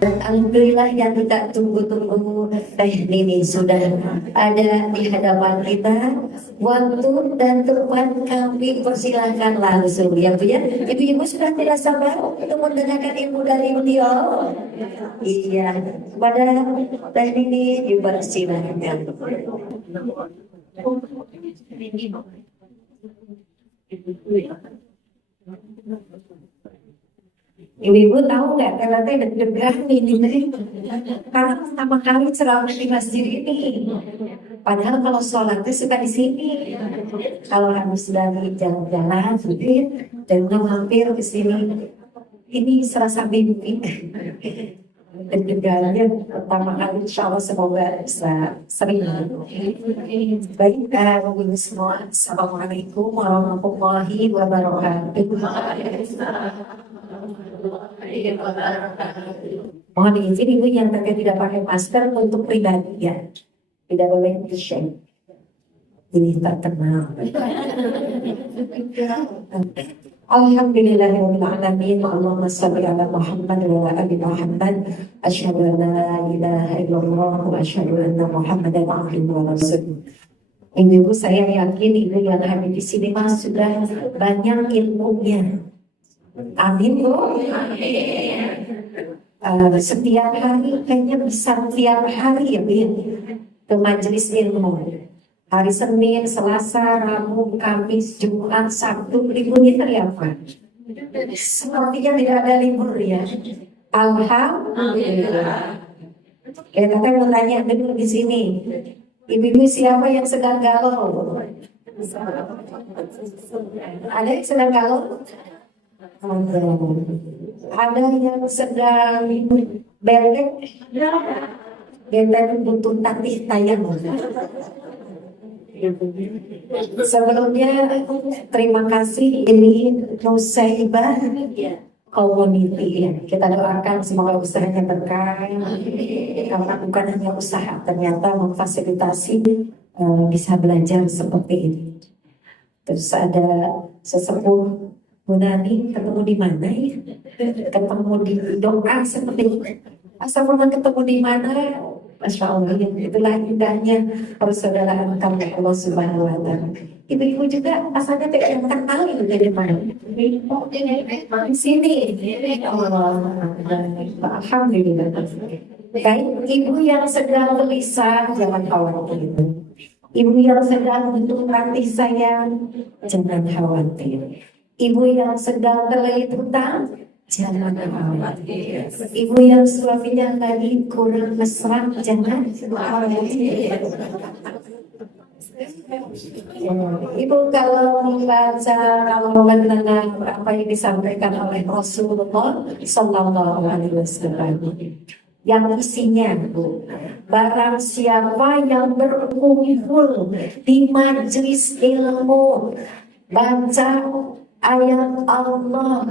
Alhamdulillah yang kita tunggu-tunggu ini sudah ada di hadapan kita. Waktu dan tempat kami persilakan langsung ya Bu ya. Ibu-ibu sudah tidak sabar untuk mendengarkan ilmu dari beliau. Iya, pada dan ini dipersilakan. Ibu-ibu tahu nggak kalau saya deg-degan ini karena pertama kali ceramah di masjid ini. Padahal kalau sholatnya suka di sini. Kalau habis dari jalan-jalan dan mampir di sini, ini serasa mimpi. Deg-degannya pertama kali, insya Allah semoga bisa sering. Baik, ibu semua, assalamualaikum warahmatullahi wabarakatuh. Mohon izin ibu yang terkait tidak pakai masker untuk pribadi ya, tidak boleh di-share. Ini tak tenang. Alhamdulillahirabbil alamin. Allahumma shalli ala Muhammad wa ala ali Muhammad. Asyhadu an la ilaha illallah wa asyhadu anna Muhammadan abduhu wa rasuluh. Ibu saya yakin ibu yang hadir di sini mas sudah banyak ilmunya. Amin Bu. Setiap hari kayaknya bisa tiap hari ya Bu ke majelis ilmu. Hari Senin, Selasa, Rabu, Kamis, Jumat, Sabtu, liburnya hari apa? Sepertinya tidak ada libur ya. Alhamdulillah. Kita mau tanya dulu di sini. Ibu-ibu siapa yang sedang galau? Ada yang sedang galau? Ada yang sedang berdek? Berdek butuh tatih tayang. Sebelumnya terima kasih ini Nusaibah Community ya. Kita doakan semoga usahanya berkah. Karena bukan hanya usaha, ternyata memfasilitasi bisa belajar seperti ini. Terus ada sesepuh Munani ketemu di mana ya? Ketemu di doa seperti itu. Asal pernah ketemu di mana? Masya Allah, itulah indahnya persaudaraan kami Allah Subhanahu Wa Taala. Ibu-ibu juga asalnya tidak kenal itu dari mana? Di sini. Alhamdulillah. Baik, ibu yang sedang gelisah jangan khawatir. Ibu yang sedang butuh kasih sayang jangan khawatir. Ibu yang sedang terlilit hutang jangan khawatir. Ibu yang suaminya lagi kurang mesra jangan khawatir. Ibu kalau membaca, kalau mendengar apa yang disampaikan oleh Rasulullah Sallallahu Alaihi Wasallam, yang isinya Bu, barang siapa yang berkumpul di majelis ilmu, baca ayat Allah,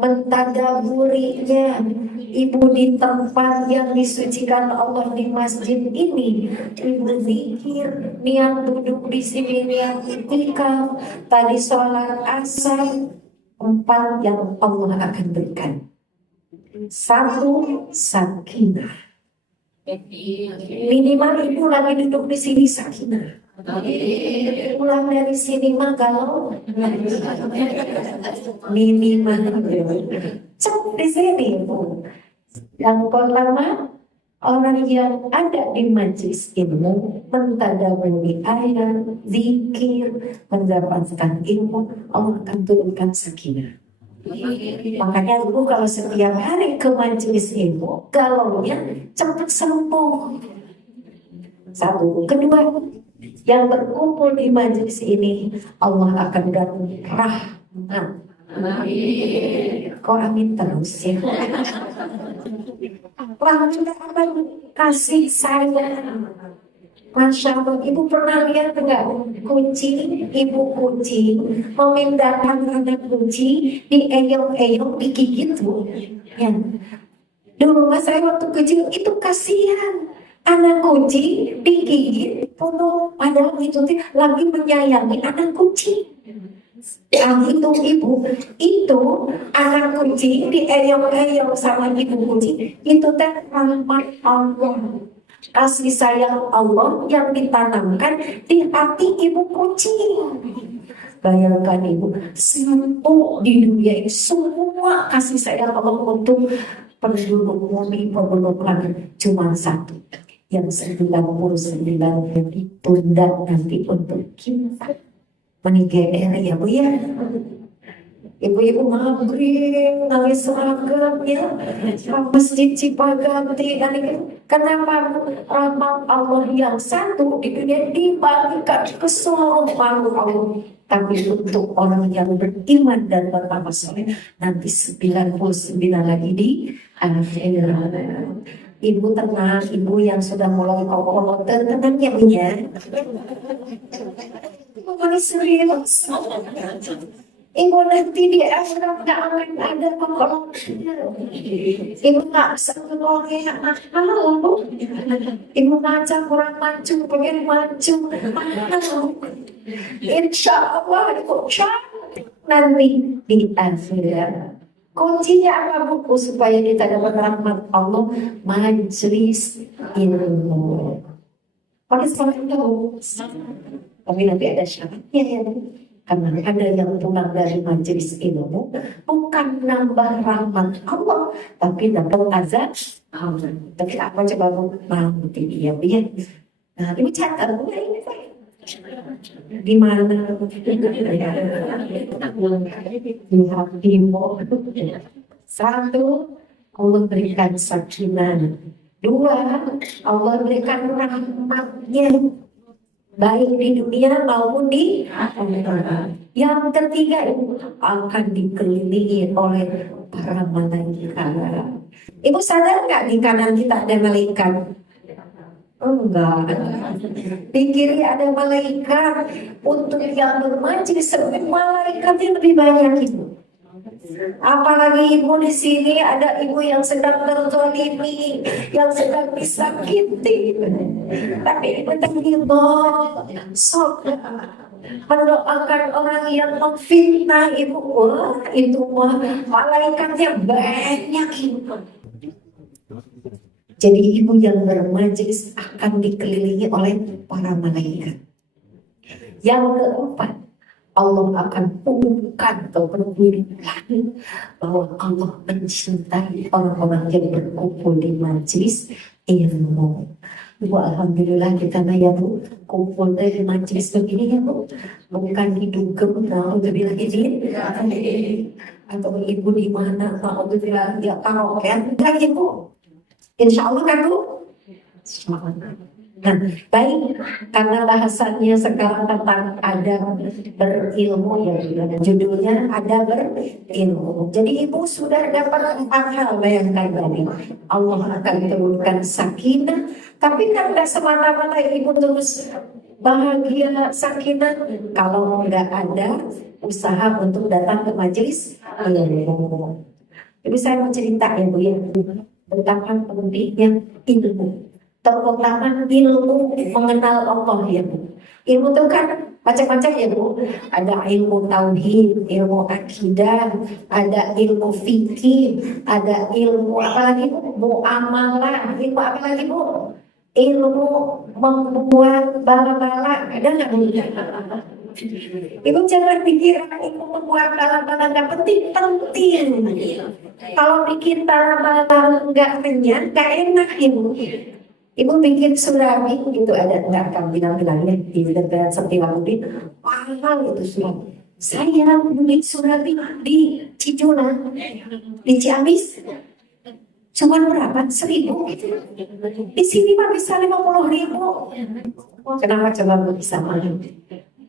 mentadaburinya, ibu di tempat yang disucikan Allah di masjid ini, ibu zikir, niat duduk di sini, niat itikaf, tadi sholat asar, 4 yang Allah akan berikan. 1, sakinah. Minimal ibu lagi duduk di sini sakinah. Pulang dari sini mah galau minimal cek di sini Bu. Yang pertama, orang yang ada di majelis ilmu mentadaburi ayat, zikir, mendapatkan ilmu, Allah akan turunkan sakinah. Makanya Ibu kalau setiap hari ke majelis ilmu, galaunya cepat sembuh. 1. Kedua, yang berkumpul di majelis ini Allah akan berikan rahmat. Kok amin terus ya? Rahmat akan kasih sayang. Masya Allah, ibu pernah lihat enggak kucing, ibu kucing memindahkan anak kucing, dieyong-eyong, digigit Bu. Ya. Dulu mas saya waktu kecil itu kasihan. Anak kucing digigit, padahal itu lagi menyayangi anak kucing. itu ibu, itu anak kucing dieyong-eyong sama ibu kucing, itu teh rahmat Allah, kasih sayang Allah yang ditanamkan di hati ibu kucing. Bayangkan ibu, satu di dunia ini semua kasih sayang Allah untuk penduduk bumi, penduduk langit cuma satu, yang 99 yang ditunda nanti untuk kita meninggal ya bu ya. Ibu-ibu maghrib nangis seragam ya, masjid Cipaganti. Kenapa rahmat Allah yang satu di dunia dibagikan ke seluruh makhluk Allah, tapi untuk orang yang beriman dan beramal soleh nanti 99 lagi di akhirat. Ibu tenang, ibu yang sudah mulai kokoh tenang ya bu ya. Ibu mulai serius. Ibu nanti di akhirat gak akan ada pengkolong. Ibu gak bisa ngomongin mahal. Ibu baca kurang maju, pengen maju mahal. Insya Allah ibu cantik nanti di akhirat. Kuncinya apa buku supaya kita dapat rahmat Allah? Majelis ilmu. Pakai semangat dulu. Tapi nanti ada syaratnya ya. Karena ada yang pulang dari majelis ilmu bukan nambah rahmat Allah, tapi nambah azab Allah. Tapi apa coba nanti dia biar. Nah, ini catat ini di mana di hatimu. Satu, Allah berikan sakinah. Dua, Allah berikan rahmatnya baik di dunia maupun di akhirat. Yang ketiga itu akan dikelilingi oleh para malaikat. Ibu sadar nggak di kanan kita ada malaikat? Enggak. Di kiri ada malaikat. Untuk yang bermajlis malaikat yang lebih banyak ibu. Apalagi ibu di sini ada ibu yang sedang terzalimi, yang sedang disakiti. Tapi ibu terhibur, mendoakan orang yang memfitnah ibu. Wah, itu malaikatnya banyak ibu. Jadi ibu yang bermajelis akan dikelilingi oleh para malaikat. Yang keempat, Allah akan umumkan atau berbilang bahwa Allah mencintai orang-orang yang berkumpul di majelis ilmu. Bu, alhamdulillah kita ya bu, kumpul dari majelis begini ya bu, bukan didugem, alhamdulillah ini, atau ibu di mana, alhamdulillah ya karaokean, enggak ya bu, insya Allah kan bu. Nah, baik, karena bahasanya sekarang tentang adab berilmu ya, judulnya adab berilmu. Jadi ibu sudah dapat 4 hal, bayangkan tadi. Allah akan turunkan sakinah, tapi kan tidak semata-mata ibu terus bahagia sakinah kalau nggak ada usaha untuk datang ke majelis ilmu. Jadi saya mau cerita ya bu ya, tentang pentingnya ilmu. Terutama ilmu mengenal Allah ya bu. Ilmu itu kan macam-macam ya bu. Ada ilmu tauhid, ilmu akidah, ada ilmu fikih, ada ilmu apa lagi bu? Muamalah, ilmu apa lagi bu? Ilmu membuat bala-bala, ada nggak bu? Ibu jangan pikir ilmu membuat bala-bala nggak penting. Kalau bikin bala-bala nggak kenyang, nggak enak ibu. Ibu bikin surabi itu ada nggak akan bilang-bilangnya di dekat Setiawudi mahal itu semua. Saya beli surabi di Cijuna, di Ciamis, cuma berapa? 1.000. Di sini mah bisa 50.000. Kenapa coba bu bisa mahal?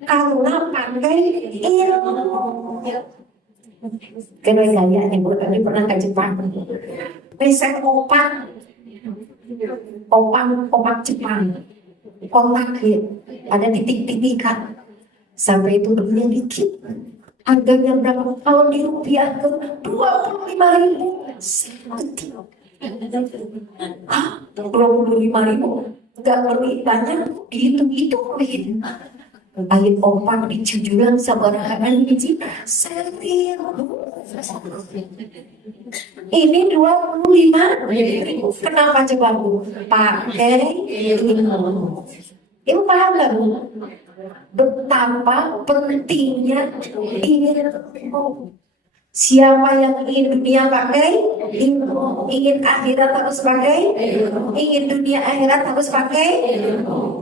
Karena pakai ilmu. Karena saya ibu tadi pernah ke Jepang, riset opak Jepang, kontak ya, ada titik-titik kan, sampai itu dunia dikit, harganya berapa? Kalau di rupiah ke 25.000 seketik. 25.000 nggak beli banyak, gitu Alit opang dicujuran sabarahan biji serius. Ini 25.000. Kenapa coba Bu? Pakai ilmu. Ibu paham nggak Bu? Betapa pentingnya ilmu. Siapa yang ingin dunia pakai ilmu, ingin akhirat harus pakai ilmu, ingin dunia akhirat harus pakai ilmu.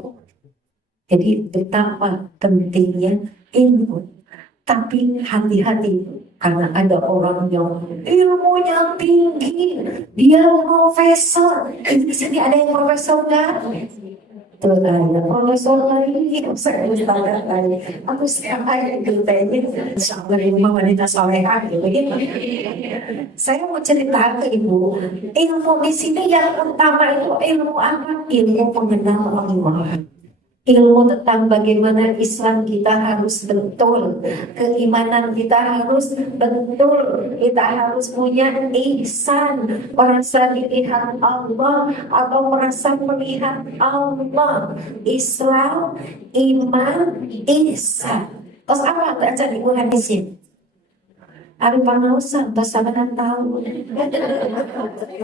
Jadi betapa pentingnya ilmu. Tapi hati-hati, karena ada orang yang ilmunya tinggi, dia profesor. Di sini ada yang profesor nggak? Tuh ada profesor lagi, saya ustazah lagi. Aku setiap hari ditanya, sama rumah wanita soleha gitu. Saya mau cerita ke ibu, ilmu di sini yang utama itu ilmu apa? Ilmu mengenal Allah. Ilmu tentang bagaimana Islam kita harus betul, keimanan kita harus betul, kita harus punya ihsan, merasa dilihat Allah atau merasa melihat Allah. Islam, iman, ihsan. Terus apa baca di hadisin? Ari pangausan, pasangan tahu.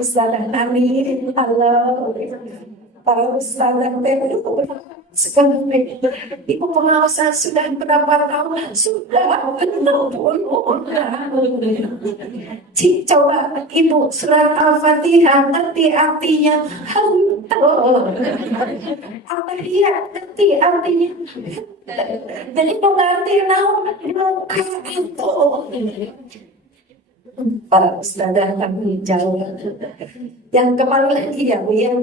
Ustazah Amin, halo. Para ustazah sekarang ibu pengawasan sudah berapa tahun? Sudah 60 tahun. Coba ibu surat Al-Fatihah ngerti artinya hantu. Al-Fatihah ngerti artinya. Dan ibu ngerti muka itu. Para ustazah kami jauh yang kemarin lagi ya Bu ya.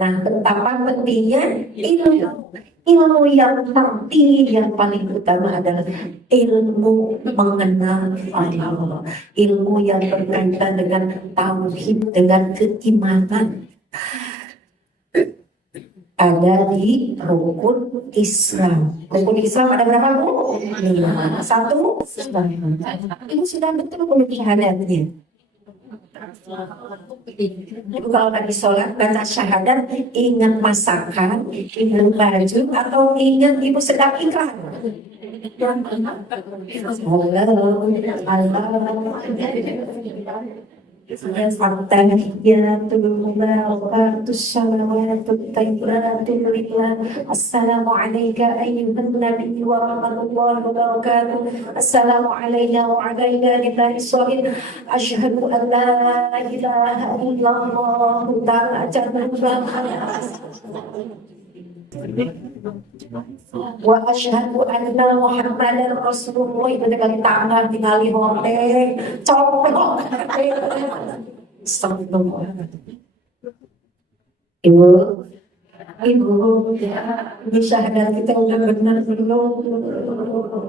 Nah betapa pentingnya ilmu yang tertinggi yang paling utama adalah ilmu mengenal Allah, ilmu yang berkaitan dengan tauhid, dengan keimanan. Ada di rukun Islam. Rukun Islam ada berapa Bu? 5. 1. Ibu sudah betul belum syahadatnya? Ibu kalau lagi sholat baca syahadat, ingat masakan, ingat baju, atau ingat ibu sedang iklan? Assalamu alayka ayyuhan nabiy wa rahmatullahi wa barakatuh. Assalamu alayna wa alayna lillahi shahid. Asyhadu an la ilaha illallah ta'ala wa asyhadu anna Muhammadar Rasulullah. Itu dengan tangan tinggali hotek coplok. Ibu di syahadat kita udah benar belum?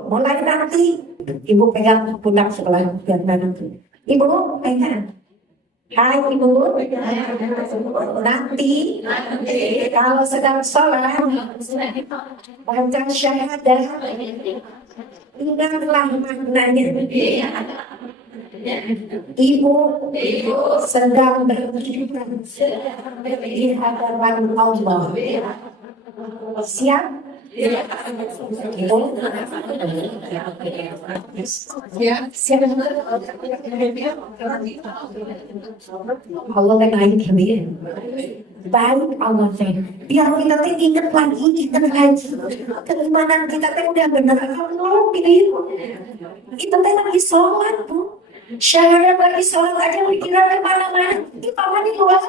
Mulai nanti ibu pegang pundak sebelah kanan. Ibu pegang. Hai Ibu, nanti kalau sedang sholat baca syahadat, ingatlah maknanya. Ibu sedang berkibar di hadapan Allah. Siap? Allah baik Allah biar kita ingat lagi keimanan kita udah benar Allah kita lagi sholat Bu, syahadat lagi sholat aja dikira kemana-mana di paman di luar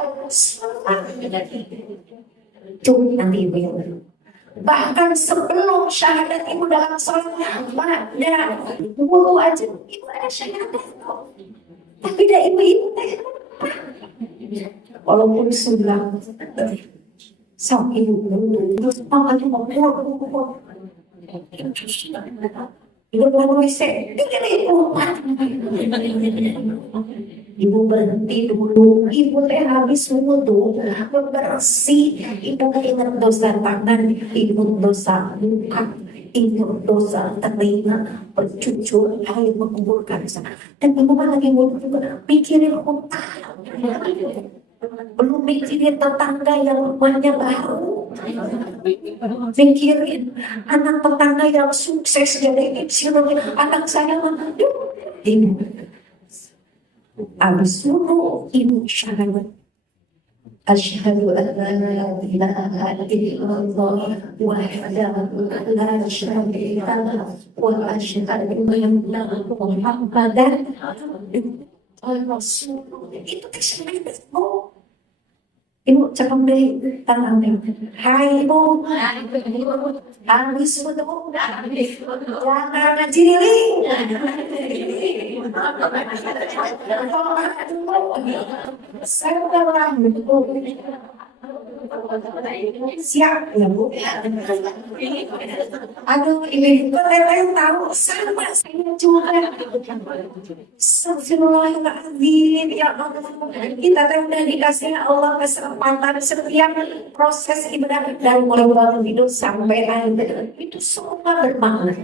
cuma nanti ibu yang bahkan sebelum syahadat ibu dalam sholatnya ada wudhu aja ibu ada syahadat tapi dah ibu walaupun sudah sok ibu terus apa tuh mau ibu mau WC ibu berhenti dulu, ibu teh habis wudhu, bersih, ibu ingat dosa tangan, ibu dosa muka, ibu dosa telinga, bercucur air menguburkan sana. Dan ibu lagi wudhu juga pikirin utang, belum mikirin tetangga yang rumahnya baru. Pikirin anak tetangga yang sukses jadi anak saya ini. Abis ibu syahadat. Asyhadu an la ilaha illallah wahdahu la syarika lahu wa asyhadu anna Muhammadan Rasulullah. Itu tersebut. Ibu cakap dari tangan ibu. Hai ibu. Habis betul. Jangan ngaji liling. Saya udah siap ya bu. Aduh ini ternyata yang tahu sama saya juga. Astagfirullahaladzim ya Allah. Kita udah dikasih Allah kesempatan setiap proses ibadah dari mulai bangun hidup sampai akhir itu semua bermakna.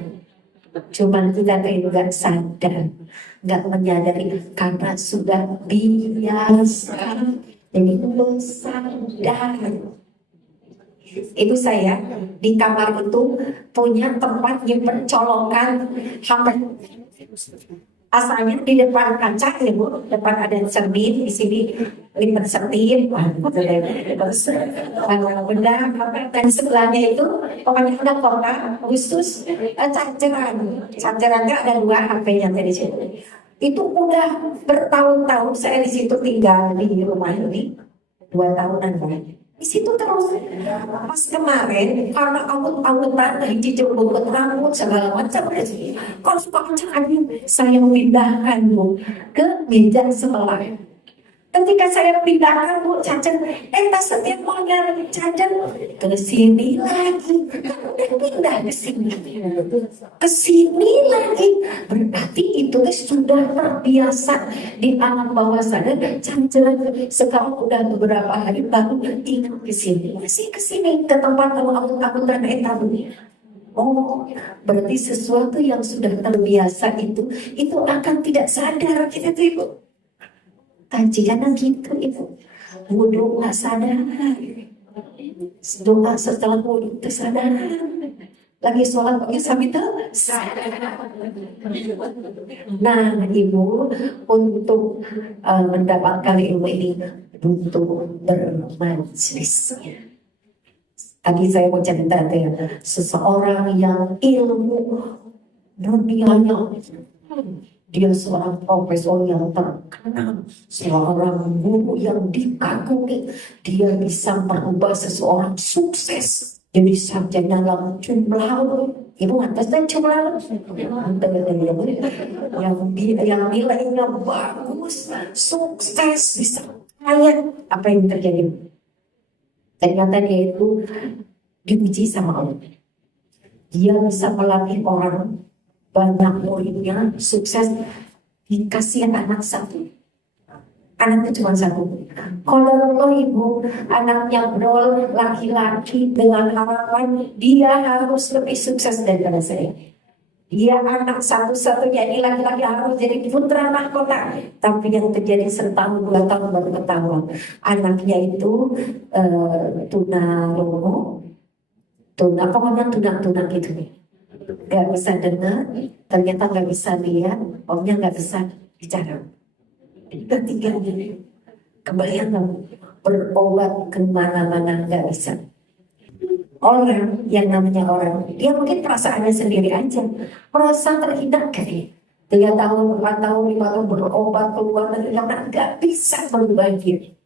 Cuma kita nggak sadar, nggak menyadari karena sudah biasa. Jadi belum sadar. Ibu saya di kamar itu punya tempat nyimpen colokan HP. Asalnya di depan kaca ya bu, depan ada cermin, di sini lipat setip, benda dan sebelahnya itu pokoknya ada kotak khusus cacerannya ada 2 HP-nya dari situ. Itu udah bertahun-tahun saya di situ tinggal di rumah ini 2 tahunan kan. Di situ terus pas kemarin karena awut-awutan hijau bobot rambut segala macam kalau suka saya pindahkan bu ke meja sebelah. Ketika saya pindahkan bu Cacan, entah setiap mau nyari Cacan ke sini lagi, pindah ke sini lagi, berarti itu sudah terbiasa di alam bawah sadar. Cacan sekarang udah beberapa hari baru ingat ke sini, masih ke sini ke tempat aku dan entah dunia. Oh, berarti sesuatu yang sudah terbiasa itu akan tidak sadar kita tuh ibu. Kajiannya gitu ibu, wudhu nggak sadar, doa setelah wudhu itu sadar, lagi sholat pakai sabita sadar. Nah ibu untuk mendapatkan ilmu ini butuh bermajlis. Tadi saya mau cerita seseorang yang ilmu dunianya. Dia seorang profesor yang terkenal, seorang guru yang dikagumi. Dia bisa merubah seseorang sukses jadi sarjana dalam jumlah. Ibu atasnya jumlah yang nilainya bagus, sukses, bisa kaya. Apa yang terjadi? Ternyata dia itu diuji sama Allah. Dia bisa melatih orang, banyak muridnya, sukses, dikasih anak satu. Anaknya cuma satu. Kalau ibu anaknya brol laki-laki dengan harapan dia harus lebih sukses daripada saya. Dia anak satu-satunya, ini laki-laki harus jadi putra mahkota. Tapi yang terjadi setahun 2 tahun baru ketahuan. Anaknya itu tunarungu, pokoknya tunak gitu nih. Gak bisa dengar, ternyata gak bisa lihat, pokoknya gak bisa bicara. Ketiganya, kebayang berobat kemana-mana gak bisa. Orang yang namanya orang, dia mungkin perasaannya sendiri aja, merasa terhina kayak 3 tahun, 4 tahun, 5 tahun berobat keluar dari karena gak bisa berubah diri.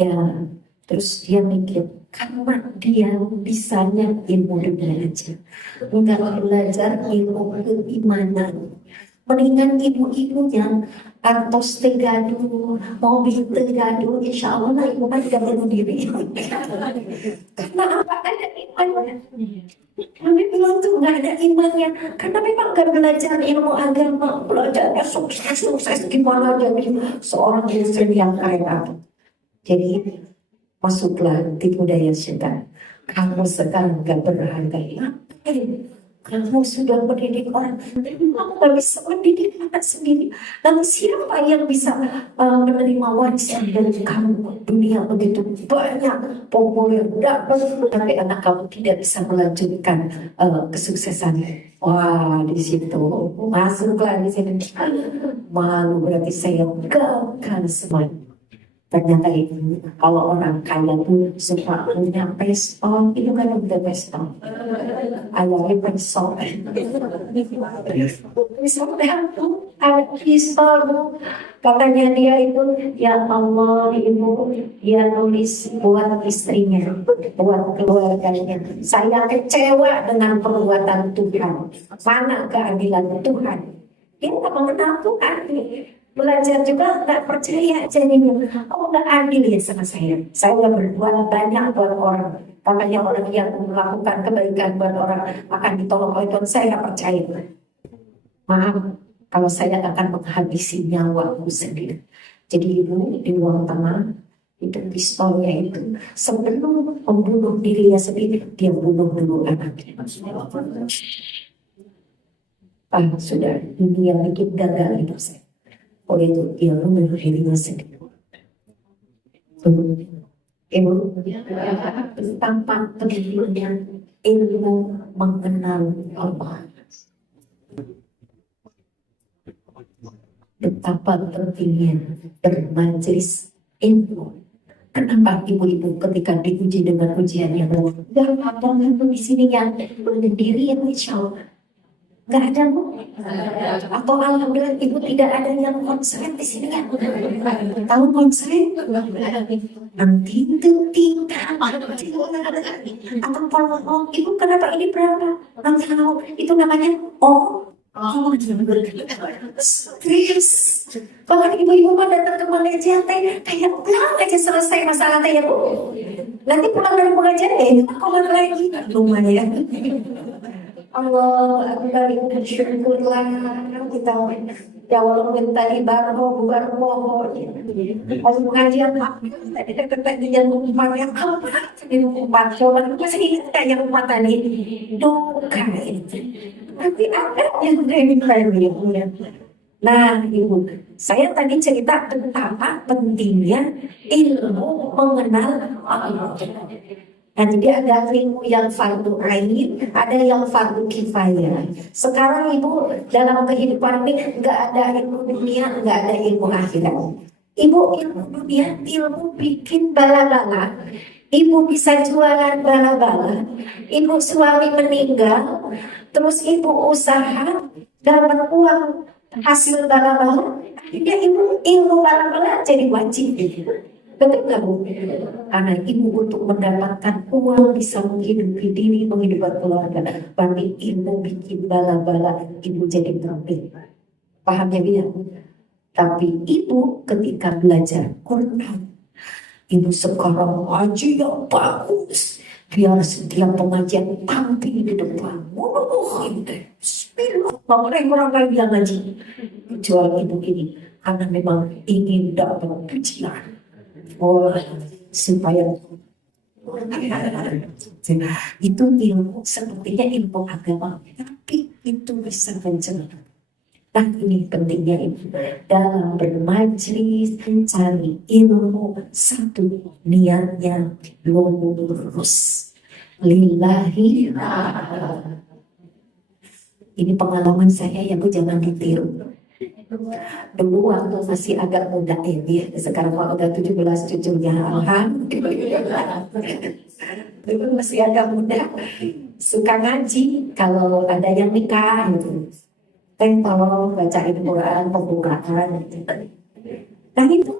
Ya, terus dia mikir, karena dia bisanya ilmu dunia aja, nggak belajar ilmu keimanan. Mendingan ibu-ibunya artos tegadu, mobil tegadu, insya Allah ibu kan tidak bunuh diri. Karena apa? Ada imannya. Kami bilang tuh nggak ada imannya, karena memang nggak belajar ilmu agama, belajarnya sukses gimana jadi seorang istri yang kaya. Jadi masuklah tipu daya setan. Kamu sekarang gak berharga. Ngapain Kamu sudah mendidik orang, kamu nggak bisa mendidik anak sendiri. Lalu siapa yang bisa menerima warisan dari kamu? Dunia begitu banyak, populer, tapi anak kamu tidak bisa melanjutkan kesuksesan. Wah, di situ masuklah di sini. Malu berarti saya gagal semuanya. Ternyata itu kalau orang kaya tuh suka punya pistol, itu kan udah pistol. Ayahnya pistol. Pistol tuh ada pistol tuh. Katanya dia itu, ya Allah ibu, dia nulis buat istrinya, buat keluarganya. Saya kecewa dengan perbuatan Tuhan. Mana keadilan Tuhan? Dia tak mengenal Tuhan. Belajar juga nggak percaya jadinya, oh nggak adil ya sama saya udah berbuat banyak buat orang, makanya orang yang melakukan kebaikan buat orang akan ditolong oleh Tuhan. Saya nggak percaya, maaf kalau saya akan menghabisi nyawaku sendiri. Jadi ibu di ruang tengah itu pistolnya itu sebelum membunuh dirinya sendiri, dia bunuh dulu anaknya. Sudah ini yang bikin gagal hidup saya. Oleh itu dia membunuh dirinya sendiri. Ibu, tanpa pendidikan ilmu mengenal Allah, betapa pentingnya bermajelis ilmu. Kenapa ibu-ibu ketika diuji dengan ujian yang gak apa-apa di sini yang berdiri yang insya Allah nggak ada bu, atau alhamdulillah ibu tidak ada yang konsen di sini ya, tahu konsen nanti tinggal atau kalau ibu kenapa ini berapa nanti tahu itu namanya serius. Bahkan ibu-ibu mah datang ke pengajian teh kayak pulang aja selesai masalah teh ya bu, nanti pulang dari pengajian itu komen lagi lumayan. Allah, aku kali bersyukurlah kita ya walaupun tadi baru kalau pengajian tadi yang rumah yang di rumah coba masih ingat kayak yang rumah tadi duka itu tapi ada yang dari ya. Nah ibu, saya tadi cerita tentang pentingnya ilmu mengenal Allah. Nah, jadi ada ilmu yang fardu ain, ada yang fardu kifayah. Sekarang ibu dalam kehidupan ini nggak ada ilmu dunia, nggak ada ilmu akhirat. Ibu ilmu dunia, ilmu bikin bala-bala. Ibu bisa jualan bala-bala. Ibu suami meninggal, terus ibu usaha dapat uang hasil bala-bala. Akhirnya ibu ilmu bala-bala jadi wajib. Betul nggak bu? Karena ibu untuk mendapatkan uang bisa menghidupi diri, menghidupi keluarga. Berarti ilmu bikin bala-bala, ibu jadi terampil. Paham ya dia? Tapi ibu ketika belajar Quran, ibu sekarang ngaji yang bagus. Biar setiap pengajian tampil di depan. Bismillah. Orang lain yang ngaji. Kecuali ibu ini, karena memang ingin dapat pujian. Supaya itu ilmu sepertinya ilmu agama, tapi itu bisa mencela. Nah ini pentingnya ibu dalam bermajlis cari ilmu, satu niatnya lurus lillahi. Ini pengalaman saya ya bu, jangan ditiru. Dulu waktu masih agak muda ini, sekarang kalau udah 17 cucunya, alhamdulillah. Dulu masih agak muda, suka ngaji kalau ada yang nikah gitu. Tolong bacain Quran pembukaan gitu. Nah itu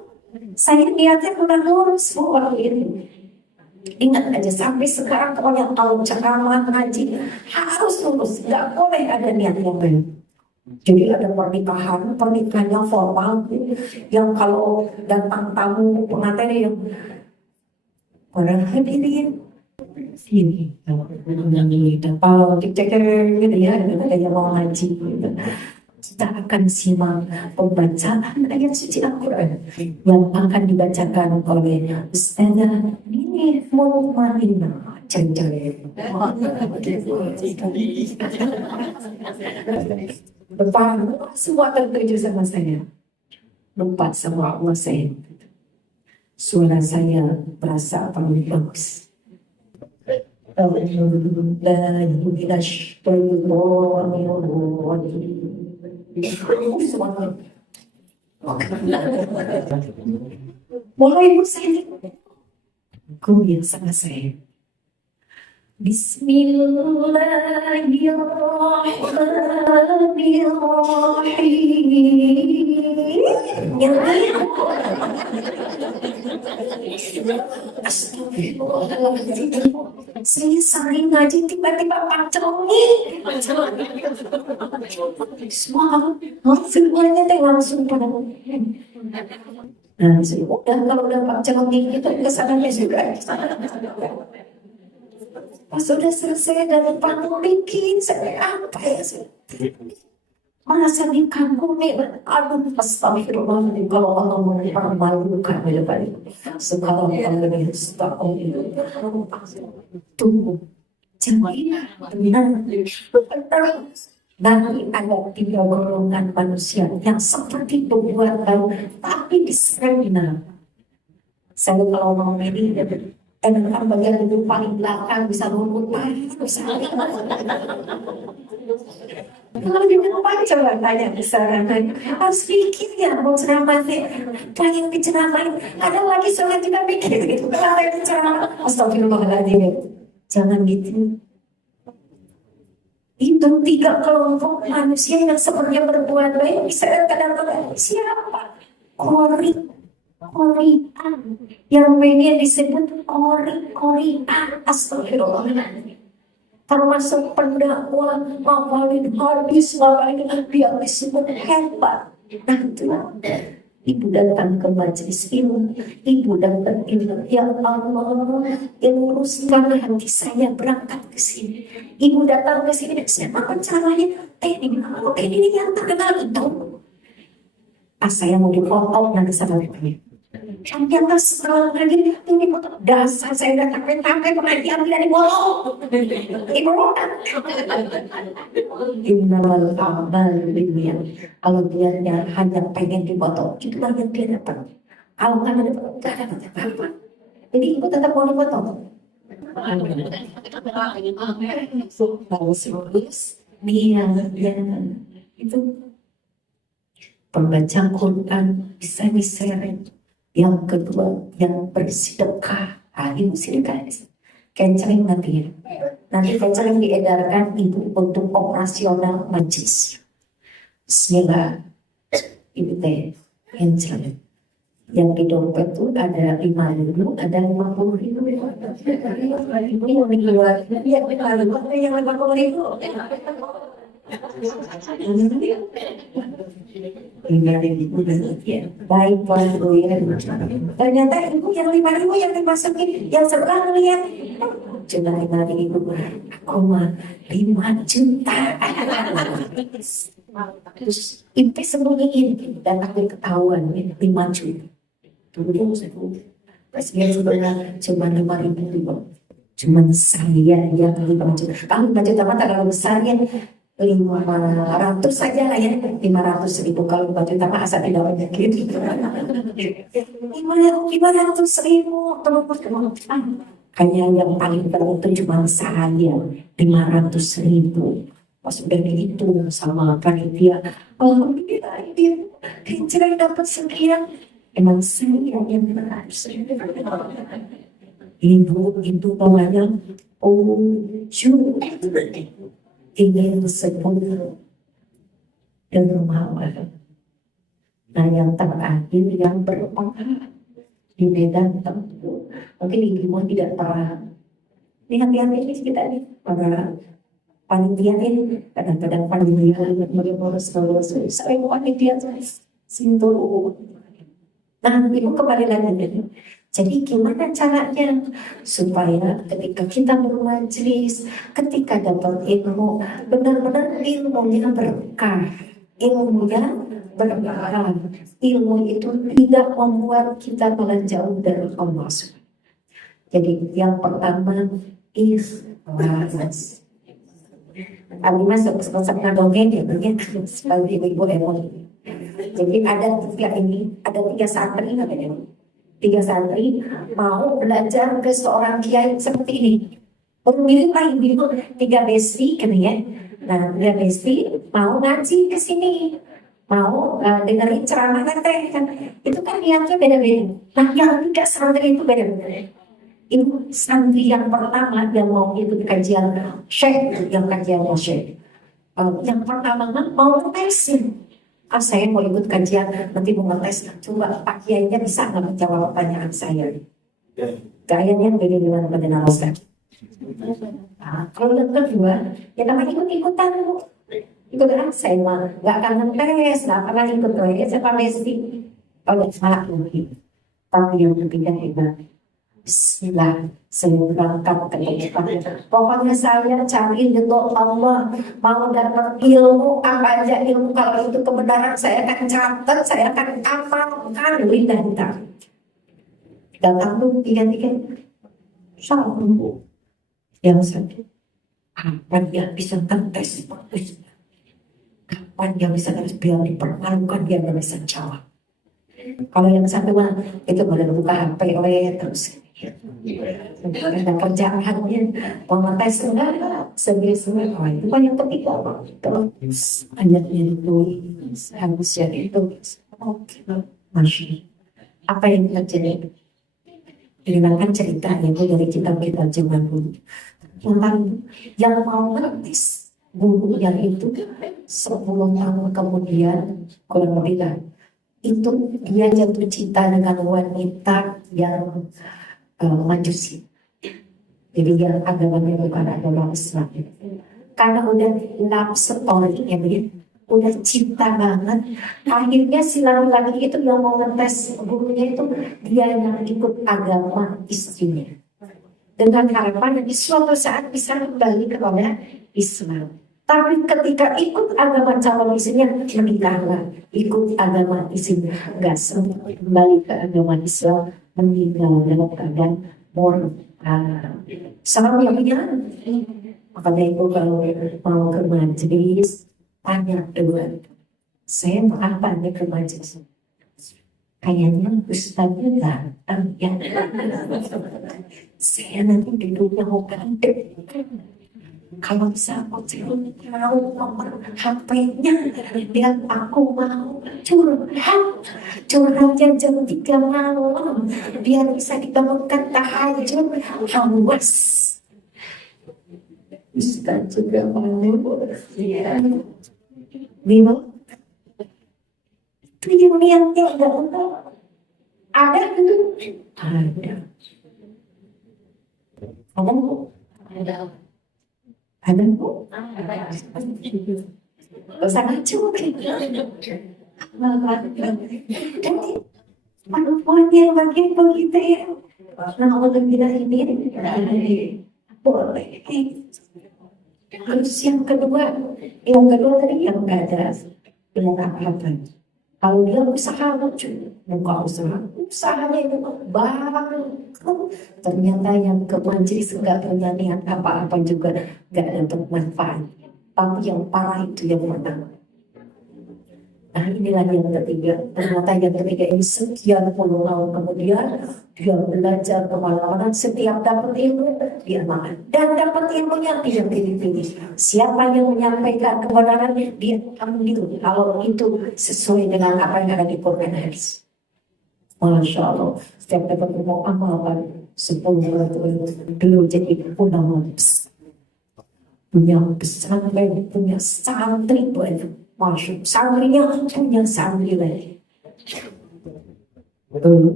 saya niatnya udah lurus bu waktu ini. Ingat aja sampai sekarang kalau ceramah ngaji harus lurus, nggak boleh ada niat yang lain. Jadi ada pernikahannya formal yang kalau datang tamu pengantin yang orang hadirin sini kalau dicek gitu ya, ada yang mau ngaji gitu. Kita akan simak pembacaan ayat suci Al-Quran yang akan dibacakan oleh Ustazah Nini Mutmainah. cari-cari. Depan semua tertuju sama saya. Lupa sama Allah saya. Suara saya berasa paling bagus. Mulai saya goyang sama saya. Bismillahirrahmanirrahim. Astagfirullahaladzim. Saya sering ngaji tiba-tiba pancrongi. Semuanya teh langsung pada. Nah, kalau udah pancrongi itu kesananya sudah. Pas sudah selesai dari panggung bikin saya apa ya sih? Merasa dikagumi, aduh astagfirullahaladzim, kalau Allah mempermalukan di depan sekarang pandemi tunggu jangan benar nanti ada 3 golongan manusia yang seperti pembuat baru tapi diserang. Saya kalau mau milih enakan bagian hidup paling belakang bisa rumput kalau dibilang coba tanya besaran harus pikir ya mau ceramah sih pengen diceramain ada lagi sholat juga pikir gitu kalau yang diceramah astagfirullahaladzim jangan gitu. Itu 3 kelompok manusia yang sepertinya berbuat baik bisa kadang-kadang siapa? Korea yang media disebut Korea astagfirullahaladzim termasuk pendakwah ngapalin hadis ngapalin dia disebut hebat. Nah itulah ibu datang ke majelis ilmu, ibu datang ilmu ya Allah yang uruskan hati saya berangkat ke sini. Ibu datang ke sini saya makan caranya ini yang terkenal itu. Pas saya mau dipotong nanti sama ibunya. Yang sekarang lagi ini foto dasar saya udah capek-capek pengajian dari bolong. Ibu Innamal a'mal binniyat. Kalau dia hanya pengen dipotong, itu yang dia dapat. Kalau nggak ada nggak dapat apa-apa. Jadi ibu tetap mau dipotong. Kalau serius dia itu pembaca Quran bisa diseret. Yang kedua, yang bersedekah, ayo sedekah, canceling nanti canceling diedarkan ibu untuk operasional majelis. Bismillah, ibu teh canceling. Yang di dompet tuh ada 5.000, ada 50.000. Yang 50.000. Baik ternyata ibu yang 5.000 yang dimasukin yang sebelah ngeliat cuma 5.000 aku mah 5 juta terus impi sembunyiin dan takut ketahuan 5 juta pas dia sebenarnya cuma 5.000 cuma saya yang 5 juta kalau 5 juta mah terlalu besar ya 500 saja lah ya 500.000 kalau 5 juta mah asal tidak banyak gitu 500.000 terus hanya yang paling berat itu cuma saya 500.000 pas udah dihitung sama panitia alhamdulillah dia kincir dapat sekian emang saya yang berat ibu namanya ingin sempurna dan rumahan. Nah yang terakhir yang berpengaruh di medan tempur mungkin ibu tidak terang lihat-lihat ini kita nih para panitia ini kadang-kadang panitia yang mengurus saya mau panitia sintul. Nah ibu kembali lagi jadi gimana caranya supaya ketika kita bermajelis, ketika dapat ilmu, benar-benar ilmunya berkah, ilmunya berkah. Ilmu itu tidak membuat kita malah jauh dari Allah. Jadi yang pertama ikhlas. Kami masuk ke dongeng ya, begitu sebagai ibu-ibu emosi. Jadi ada tiga santri namanya. Tiga santri mau belajar ke seorang kiai seperti ini. Pemilik lain itu tiga besti kan ya. Nah, tiga besti mau ngaji ke sini, mau dengerin ceramah teteh kan. Itu kan niatnya beda-beda. Nah, yang tiga santri itu beda-beda. Itu santri yang pertama yang mau ikut kajian syekh, yang kajiannya syekh. Yang pertama mau ngetesin. Saya mau ikut kajian, nanti mau ngetes. Coba Pak Kiainya bisa nggak menjawab pertanyaan saya? Kayaknya beda dengan pada Ustaz. Kalau yang kedua, ya namanya ikut-ikutan bu. Ikutan saya mah nggak akan ngetes, nggak pernah ikut ya. Saya pamesti. Kalau salah mungkin. Tapi yang ketiga hebat. Bismillah, saya berangkat ke depan. Pokoknya saya cari ridho Allah, mau dapat ilmu apa aja ilmu, kalau itu kebenaran saya akan catat, saya akan amalkan lidah. Dan aku tiga-tiga salah yang satu. Kapan dia bisa tes? Kapan dia bisa tes? Biar dipermalukan dia nggak bisa jawab. Kalau yang satu mah itu boleh buka HP terus. Ada kerjaannya, mau ngetes enggak, semua itu kan yang ketiga. Terus ayatnya itu harusnya itu, masih apa yang terjadi? Dengarkan cerita itu dari kitab zaman dulu tentang yang mau ngetes guru yang itu 10 tahun kemudian kurang lebih itu dia jatuh cinta dengan wanita yang Majusi. Jadi yang agamanya bukan agama Islam. Karena udah love story-nya begitu, udah cinta banget. Akhirnya si laki-laki itu yang mau ngetes gurunya itu dia yang ikut agama istrinya. Dengan harapan di suatu saat bisa kembali kepada Islam. Tapi ketika ikut agama calon istrinya menikahlah, ikut agama istrinya nggak sempat kembali ke agama Islam, meninggal dalam keadaan murtad. Sama yang makanya itu kalau mau ke majelis tanya dulu, saya mau apa nih ke majelis? Kayaknya ustaznya datang ya. Saya nanti duduknya mau gandeng. Kalau bisa aku mau nomor HP-nya biar aku mau curhatnya jam 3 malam biar bisa dibangunkan tahajud. Awas Ustaz juga mau ya. Bimo itu yang niatnya enggak untuk ada itu ada bu, sangat cukup. Jadi perempuannya bagian begitu ya. Nah kalau kita ini boleh. Terus yang kedua tadi yang nggak ada apa-apa. Kalau dia usaha buka usahanya itu baru ternyata yang ke majelis enggak punya niat apa-apa juga enggak dapat manfaat. Tapi yang parah itu yang pertama. Nah inilah yang ketiga. Ternyata yang ketiga ini sekian puluh tahun kemudian dia belajar kemana-mana, setiap dapat ilmu dia makan dan dapat ilmunya dia pilih-pilih. Siapa yang menyampaikan kebenaran dia ambil kalau itu sesuai dengan apa yang ada di Quran hadis. Masya Allah, setiap dapat ilmu amalkan 10 belum jadi ulama punya pesantren, punya santri banyak. Masya santrinya punya santri lagi.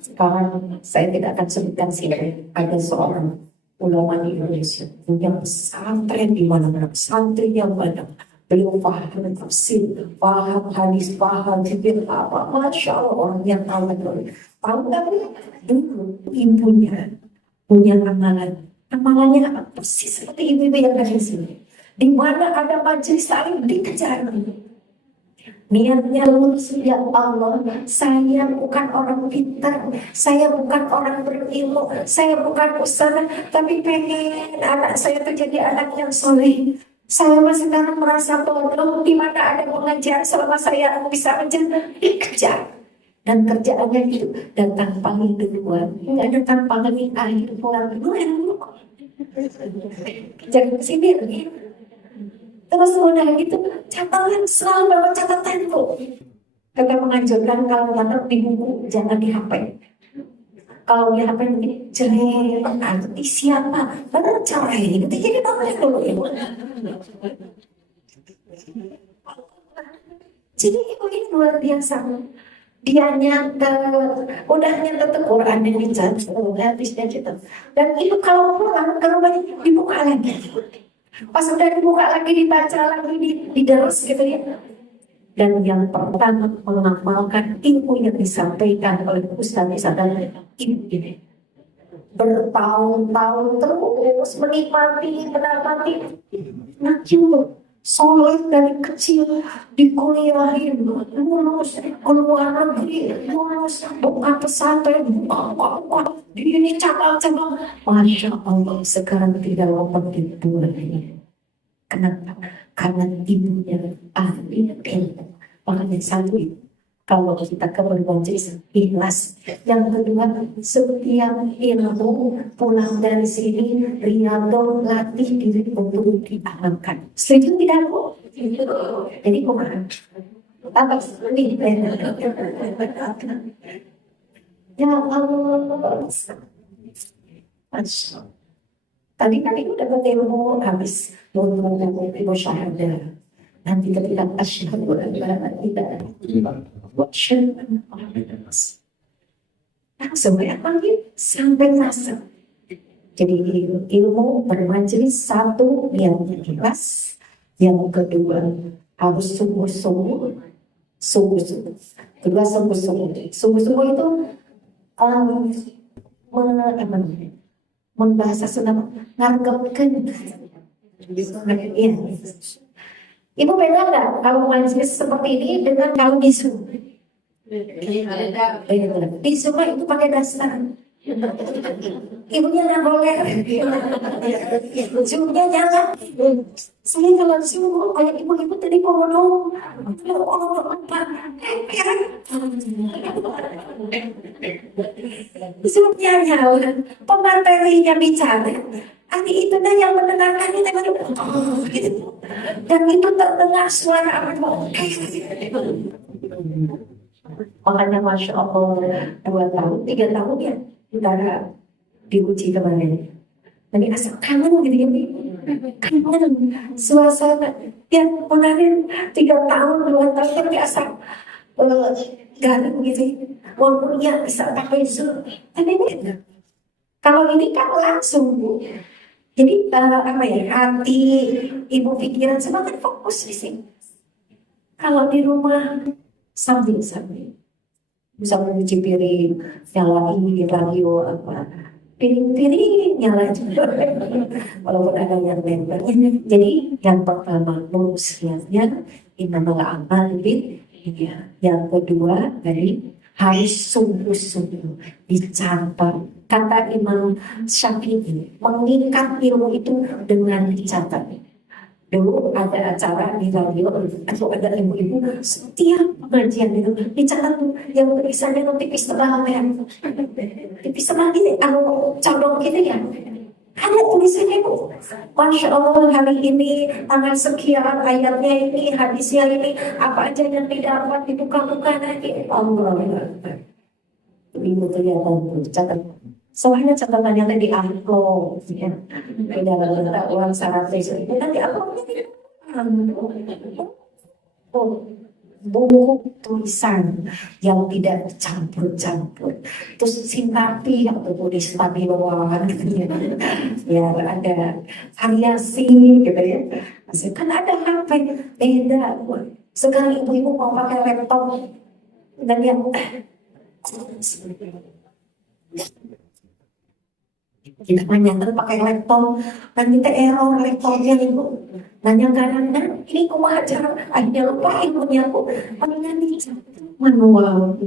Sekarang saya tidak akan sebutkan sini. Ada seorang ulama di Indonesia punya pesantren di mana-mana, santri yang banyak. Beliau paham tafsir, paham hadis, paham zikir apa. Masya Allah, orang yang tahu nggak dulu ibunya punya amalannya apa persis seperti ibu-ibu yang ada di sini. Di mana ada majelis saling dikejar. Niatnya lurus, ya Allah, saya bukan orang pintar, saya bukan orang berilmu, saya bukan ustaz, tapi pengen anak saya tuh jadi anak yang soleh. Saya masih sekarang merasa bodoh di mana ada pengajar selama saya bisa menjaga dikejar. Dan kerjaannya itu datang pagi kedua, nggak datang pagi akhir pulang dulu. Jangan kesini lagi. Terus udah gitu, catatan selalu bawa catatan bu. Kita menganjurkan kalau taruh di buku, jangan di HP. Kalau di HP ini jelek, nanti siapa? Baru cara ini, nanti jadi balik dulu ya. Jadi ibu ini luar biasa. Dia nyantet, udah nyantet Quran yang dicatat, habisnya gitu. Dan itu kalau pulang, kalau balik dibuka lagi. Pas udah dibuka lagi, dibaca lagi, diderus gitu ya. Dan yang pertama mengamalkan ilmu yang disampaikan oleh Ustaz adalah ilmu ini. Bertahun-tahun terus menikmati, menamati, najib, soleh dari kecil, dikuliahin, lulus, keluar negeri, lulus, buka pesantren, buka, ini cabang-cabang. Masya Allah, sekarang tidak lompat itu lagi. Kenapa? Karena ibunya ahli ilmu. Makanya satu itu, kalau kita berwajib ikhlas. Yang kedua, setiap ilmu pulang dari sini, riyadhah latih diri untuk diamalkan. Setuju tidak Bu? Jadi bukan apa ini? Ya Allah. Tadi udah bertemu habis ilmu syahadah. Nanti ketika asyhadu an la ilaha illallah wa asyhadu anna Muhammadan rasulullah. Langsung ya panggil sampai rasa. Jadi ilmu bermajelis satu niatnya ikhlas, yang kedua harus sungguh-sungguh. Kedua sungguh-sungguh itu membahasa Sunda nganggapkan. Ibu beda nggak kalau majelis seperti ini dengan kalau di Zoom? Di Zoom itu pakai daster. Ibunya nggak boleh. Zoomnya nyala. Saya kalau Zoom kayak ibu-ibu tadi ngomong apa? Zoomnya nyala, pematerinya bicara. Ani itu dah yang mendengarkan itu gitu. Dan itu terdengar suara apa? Makanya Masya Allah 2 tahun, 3 tahun ya kita diuji kemarin. Jadi asal kangen gitu ya, kangen suasana. Ya kemarin 3 tahun, 2 tahun tapi asal garing gitu. Walaupun ya bisa pakai Zoom, tapi ini kalau ini kan langsung Bu. Jadi hati, ibu pikiran semakin fokus di sini. Kalau di rumah sambil bisa mencuci piring, nyalain radio apa, piring nyalain juga. Walaupun ada yang nempel. Jadi yang pertama lurus niatnya, innamal a'malu binniyat. Yang kedua dari harus sungguh-sungguh dicatat. Kata Imam Syafi'i, mengikat ilmu itu dengan dicatat. Dulu ada acara di radio atau ada ibu-ibu setiap pengajian itu dicatat tuh yang tulisannya tipis tebal ya, tipis tebal gini, condong gini ya. Ada tulisannya Bu. Masya Allah hari ini tanggal sekian ayatnya ini, hadisnya ini, apa aja yang didapat dibuka-buka lagi. Allah. Ibu kelihatan catat. Soalnya catatannya tadi amplop, ya. Beda uang 100 itu kan di amplopnya buku tulisan yang tidak campur-campur. Terus simpati atau tulis stabiloan gitu ya. Ya ada variasi gitu ya. Masih kan ada HP beda. Sekarang ibu-ibu mau pakai laptop dan yang Kita nanya pakai laptop, nanti teh error laptopnya ibu. Nanya kadang-kadang ini kumaha cara, akhirnya lupa ibunya aku. Palingan ini manual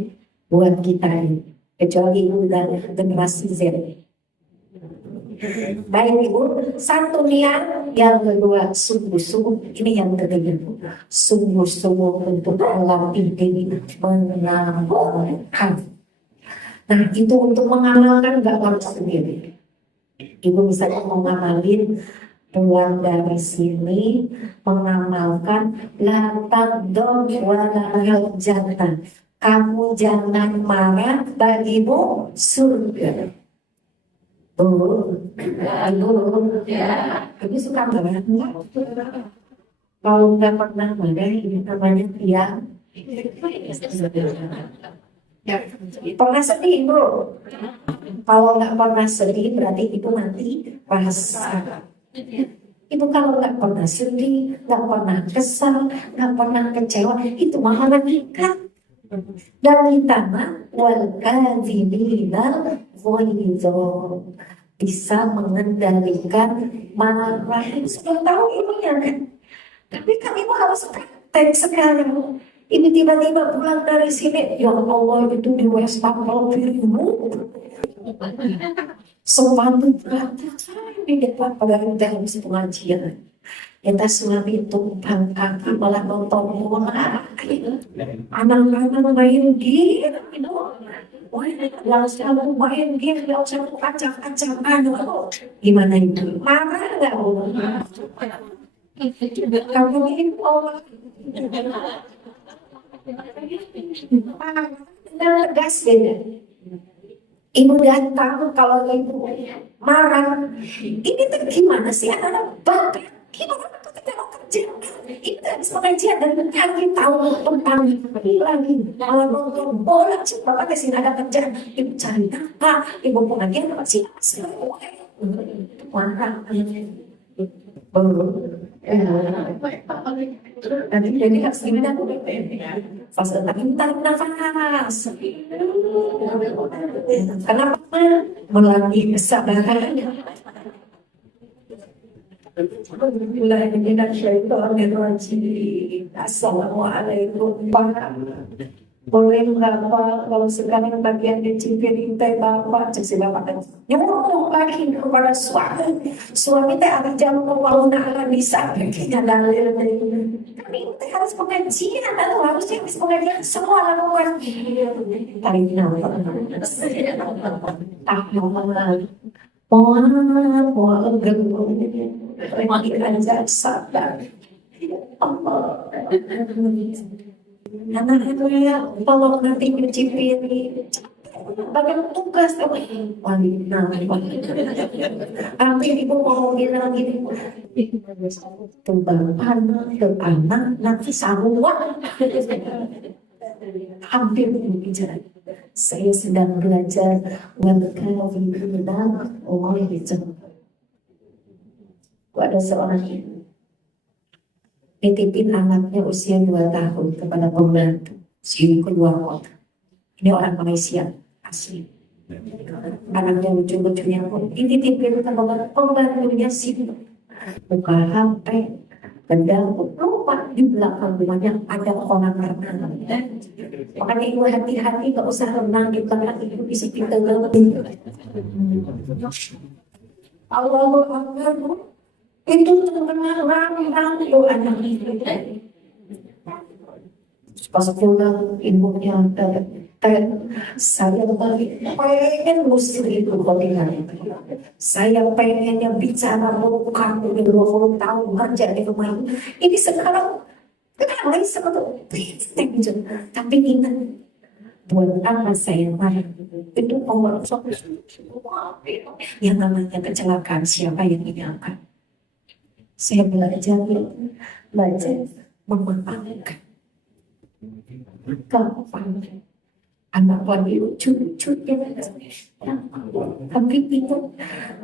buat kita ini. Kecuali ibu udah generasi Z. Baik ibu, satu niat, yang kedua sungguh-sungguh, ini yang ketiga, sungguh-sungguh untuk alam ini mengamalkan. Nah itu untuk mengamalkan gak harus sendiri. Ibu bisa mengamalin pulang dari sini mengamalkan latak dong walahal jantan. Kamu jangan marah bagimu surga. Ibu suka marah enggak? Kalau nggak pernah marah ini namanya tiang. Pernah sedih bro. Kalau nggak pernah sedih berarti ibu nanti rasa. Ibu kalau nggak pernah sedih, nggak pernah kesal, nggak pernah kecewa, itu malah hakikat. Dan kita wal kadhiminal ghaidha, bisa mengendalikan marah. Sudah tahu ibunya kan? Tapi kan ibu harus praktek sekarang. Ini tiba-tiba pulang dari sini, ya Allah itu di wastafel dirimu. Sepatu di depan pada kita habis pengajian. Kita suami tumpang kaki malah nonton bola. Anak-anak main game, yang selalu main game, yang selalu kacang-kacangan. Gimana itu? Marah nggak? Kamu ini Allah. Tegas beda. Ibu datang kalau ibu marah, ini tuh gimana sih anak bapak? Gimana tuh kita mau kerja? Itu habis pengajian dan mencari tahu tentang lagi malah nonton bola. Bapak kesini ada kerjaan, ibu cari apa? Ibu pengajian apa sih? Marah. Jadi harus gimana? Pas lagi tarik nafas. Kenapa? Melatih kesabaran. Assalamualaikum. Boleh nggak Pak, kalau sekarang bagian dicipin teh Bapak, cek si Bapak nyuruh lagi kepada suami. Suami teh ada jalan kalau nggak bisa, kayaknya dalil. Tapi teh harus pengajian, atau harusnya habis pengajian semua lakukan. Tarik nafas. Terima kasih sabar. Allah. Anak-anak ya, kalau nanti mencipin bagian tugas hampir ibu mau bilang gini, ke anak nanti sarua. Hampir bicara, saya sedang belajar mengenal Allah itu. Ada seorang ibu nitipin anaknya usia 2 tahun kepada pembantu si keluar kota. Ini orang Malaysia asli. Anaknya lucu-lucunya pun dititipin ke pembantunya sibuk buka HP, pedang, lupa di belakang rumahnya ada orang renang. Makanya ibu hati-hati, gak usah renang di belakang ibu isi pintu gelap. Allahu Akbar. Itu terkenal itu anak itu. Pas pulang ibunya saya pengen muslim itu koordinat. Saya pengennya bicara kamu 20 tahun kerja di rumah ini sekarang kenapa sebetulnya tapi ingat buat apa saya marah itu Allah yang namanya kecelakaan siapa yang menyangka. Saya belajar memaafkan. Kapan anak lagi lucu-lucunya, tapi itu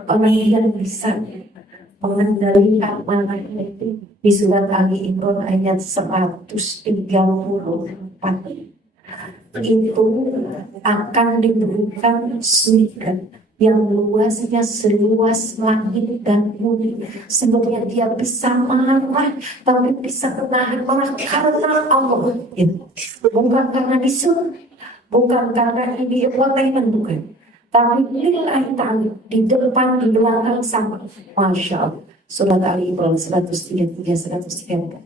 orang yang bisa mengendalikan marahnya itu di surat Ali Imran ayat 134 itu akan diberikan surga yang luasnya seluas langit dan bumi. Sebenarnya dia bisa marah, tapi bisa menahan marah karena Allah. Bukan karena disuruh, bukan karena ini entertainment, bukan. Tapi lillahi ta'ala, di depan, di belakang sama. Masya Allah. Surat Ali Imran 133, 134.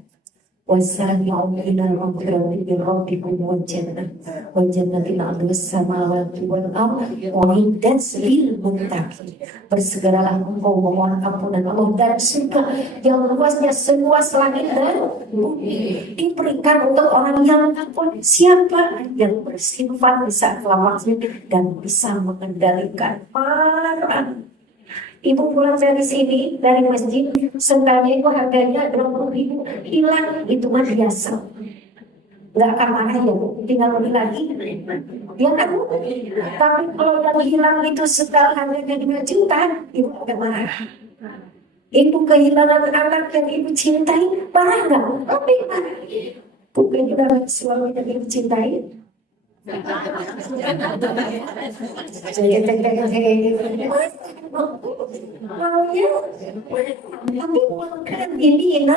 وَسَارِعُوا إِلَى مَغْفِرَةٍ مِنْ رَبِّكُمْ وَجَنَّةٍ عَرْضُهَا السَّمَاوَاتُ وَالْأَرْضُ أُعِدَّتْ لِلْمُتَّقِينَ. Bersegeralah engkau memohon ampunan Allah dan surga yang luasnya seluas langit dan bumi diberikan untuk orang yang takut. Siapa yang bersifat bisa selamat dan bisa mengendalikan marah. Ibu pulang dari sini, dari masjid, sendalnya itu harganya 20.000, hilang, itu mah biasa. Nggak akan marah ya Bu, tinggal beli lagi. Dia kan, tapi kalau yang hilang itu sendal harganya 2 juta, ibu agak marah. Ibu kehilangan anak yang ibu cintai, marah nggak? Tapi bukan juga suami yang ibu cintai. Maunya, tapi bukan ini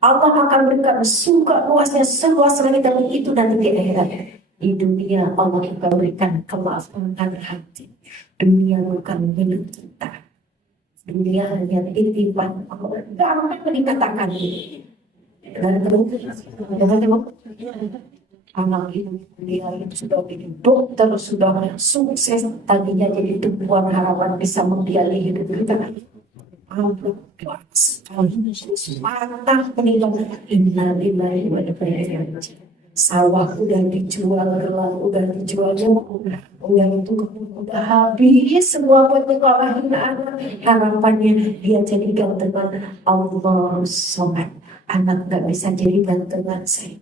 Allah akan berikan surga luasnya seluas langit dan itu nanti di akhirat. Di dunia Allah akan berikan kemapanan hati. Dunia bukan milik kita. Dunia hanya titipan Allah. Gampang dikatakan ini. Dan anak itu dia itu sudah jadi dokter, sudah sukses, tadinya jadi tumpuan harapan bisa membiayai hidup kita. Patah meninggal. Innalillahi wa inna ilaihi raji'un. Sawah udah dijual, gelang udah dijual, udah itu udah habis semua buat nyekolahin anak. Harapannya dia jadi gantengan Allah Somad. Anak gak bisa jadi gantengan saya.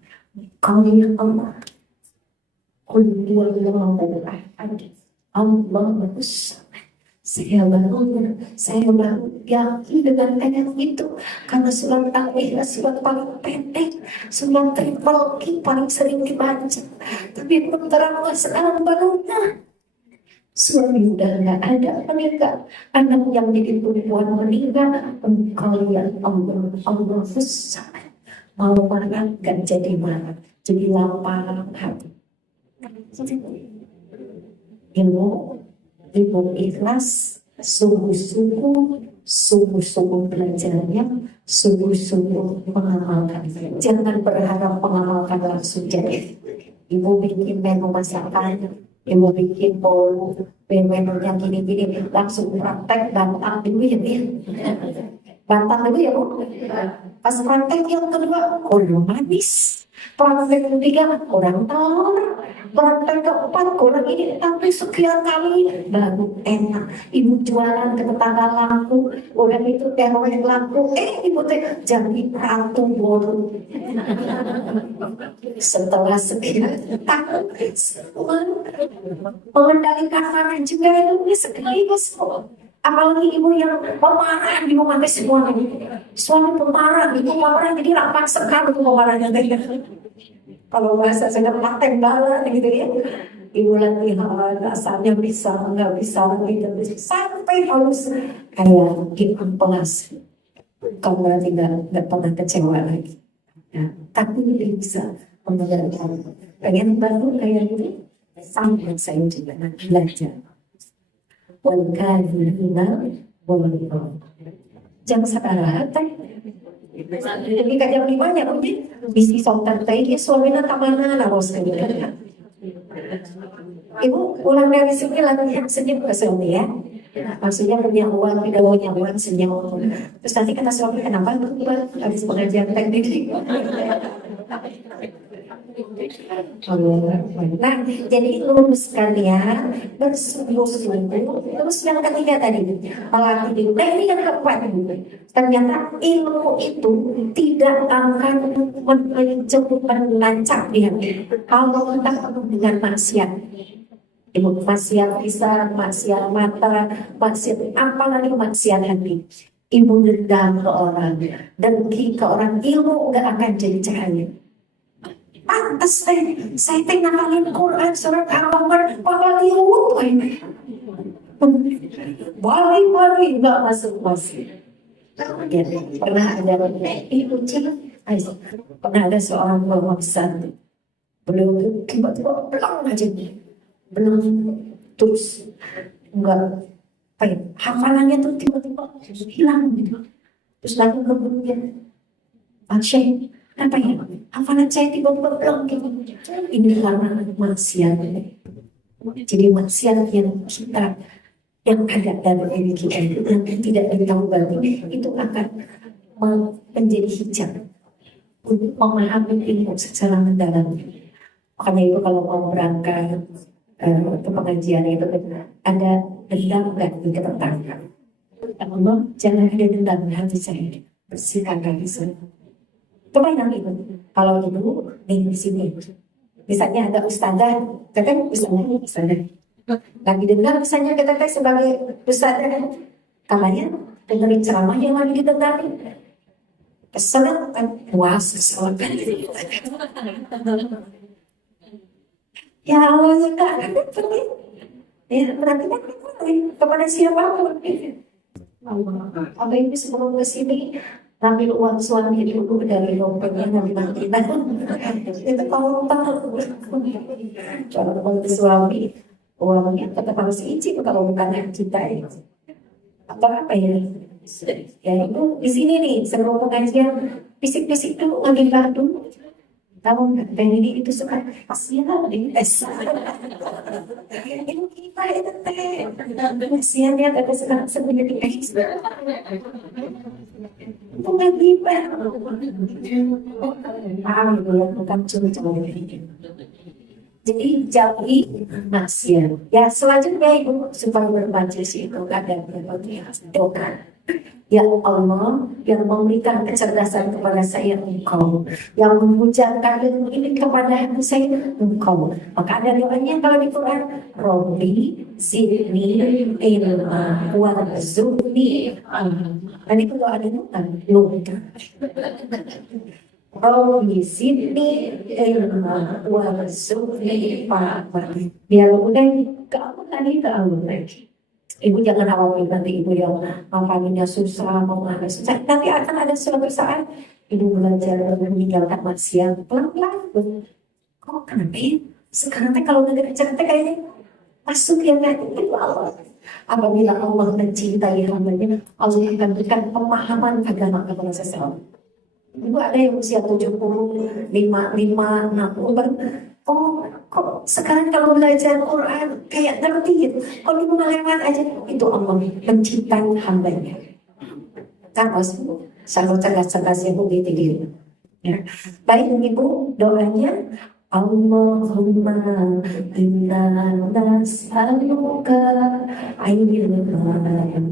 Kau yang Allah, Allah besar. Saya baru yakin dengan ayat itu karena surat Al-Ikhlas surat paling pendek, surat Al-Falaq paling sering dibaca. Tapi terang sekarang barunya suami udah nggak ada, meninggal, anak yang jadi perempuan meninggal. Engkau yang Allah besar. Mau marah gak jadi marah, jadi lapang hati. Ilmu ikhlas, sungguh-sungguh belajarnya, sungguh-sungguh mengamalkan. Jangan berharap mengamalkan langsung jadi. Ibu bikin menu masakan, ibu bikin menunya gini-gini, langsung praktek bantang dulu ya Bu. Bantang dulu ya Bu. Pas praktek yang kedua, kurang manis. Praktek ketiga, kurang telur. Praktek keempat, kurang ini. Tapi sekian kali, baru enak. Ibu jualan ke tetangga laku. Udah itu terowek laku. Ibu jadi ratu bolu. Setelah sekian tahun, mengendalikan marah juga itu sekaligus. Apalagi ibu yang pemarah, ibu pakai semua suami pemarah, ibu pemarah jadi rampak sekali pemarahnya. Kalau bahasa sedang paten bala gitu ya, ibu latihan asalnya bisa nggak bisa gitu sampai harus kayak gitu pelas. Kamu berarti nggak pernah kecewa lagi. Ya, tapi bisa mengendalikan. Pengen baru kayak gini sampai saya juga belajar. Jam sekarang jadi jam 5 ya mungkin bisi sontak tadi suaminya kemana harus kemudian ibu pulang dari sini latihan senyum ke suami ya, maksudnya punya uang tidak punya uang senyum, terus nanti kata suami kenapa berubah habis pengajian teknik. Nah, jadi lurus sekalian bersungguh-sungguh. Terus yang ketiga tadi, melatih diri. Nah ini yang keempat. Ternyata ilmu itu tidak akan cukup melancar di hati kalau kita penuh dengan maksiat. Maksiat lisan, maksiat mata, maksiat apalagi maksiat hati. Ibu dendam ke orang, dengki ke orang, ilmu nggak akan jadi cahaya. Pantes saya ngapalin Quran surat Al-Baqarah, papaliwut. Balik nggak masuk. Ya, pernah ada pernah ada seorang ulama besar, beliau tiba-tiba belang aja, belum terus enggak hafalannya tuh tiba-tiba hilang gitu. Terus lalu kemudian Syekh, apa ya? Hafalan saya tiba-tiba belang gitu. Ini karena maksiat. Jadi maksiat yang kita yang ada dalam diri kita yang tidak ditanggung itu akan menjadi hijab untuk memahami ilmu secara mendalam. Makanya itu kalau mau berangkat ke pengajian itu ada dendam dan ketentang. Allah jangan ada dendam di hati saya, bersihkan hati saya. Kebayang itu kalau dulu di sini misalnya ada ustazah, katanya ustazah lagi dengar misalnya kita sebagai ustazah, kamarnya dengerin ceramah yang lagi didengarin, kesel kan, kesel kan. Ya Allah ya Kak, ya berarti kan kepada siapapun. Apa ini sebelum ke sini ambil uang suami dulu dari dompetnya nanti itu kalau tahu kalau suami uangnya tetap harus izin kalau bukan hak kita itu atau apa ya itu di sini nih sebelum pengajian fisik tuh lagi dulu tahu nggak ini itu suka kasihan di tes ini kita itu teh kasihan dia tapi sekarang sebenarnya di tes itu nggak gibah paham gitu ya bukan cuma jadi jauhi maksiat ya. Selanjutnya ibu supaya bermajlis itu ada doa. Ya Allah yang memberikan kecerdasan kepada saya Engkau, yang memujakan ilmu ini kepada hati saya Engkau. Maka ada doanya kalau di Quran, Robbi zidni ilma warzuqni. Dan itu doa kan logika. Robbi zidni ilma warzuqni fa'ma. Biar udah kamu tadi tahu lagi. Ibu jangan khawatir nanti ibu yang hafalinnya susah, mau ada susah. Nanti akan ada suatu saat ibu belajar meninggalkan maksiat pelan-pelan. Kok kenapa ya? Sekarang kalau negara cerita kayaknya masuk ya kan itu Allah. Apabila Allah mencintai hambanya, Allah akan berikan pemahaman agama kepada seseorang. Ibu ada yang usia 70, 5, 60, oh kok sekarang kalau belajar Quran kayak ngerti gitu. Kalau ibu lewat aja itu Allah mencintai hambanya. Kan selalu cerdas ibu gitu dia. Ya. Baik ibu doanya Allahumma inna nas'aluka ilman nafi'an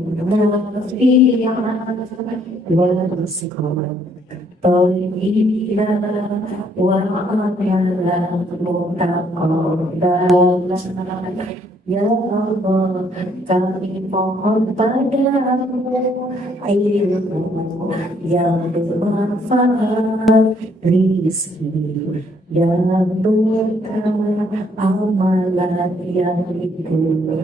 wa rizqan thayyiban wa amalan mutaqabbalan. Ya Allah, kami mohon padamu ilmu yang bermanfaat, rizki yang berkah, amalan yang diterima.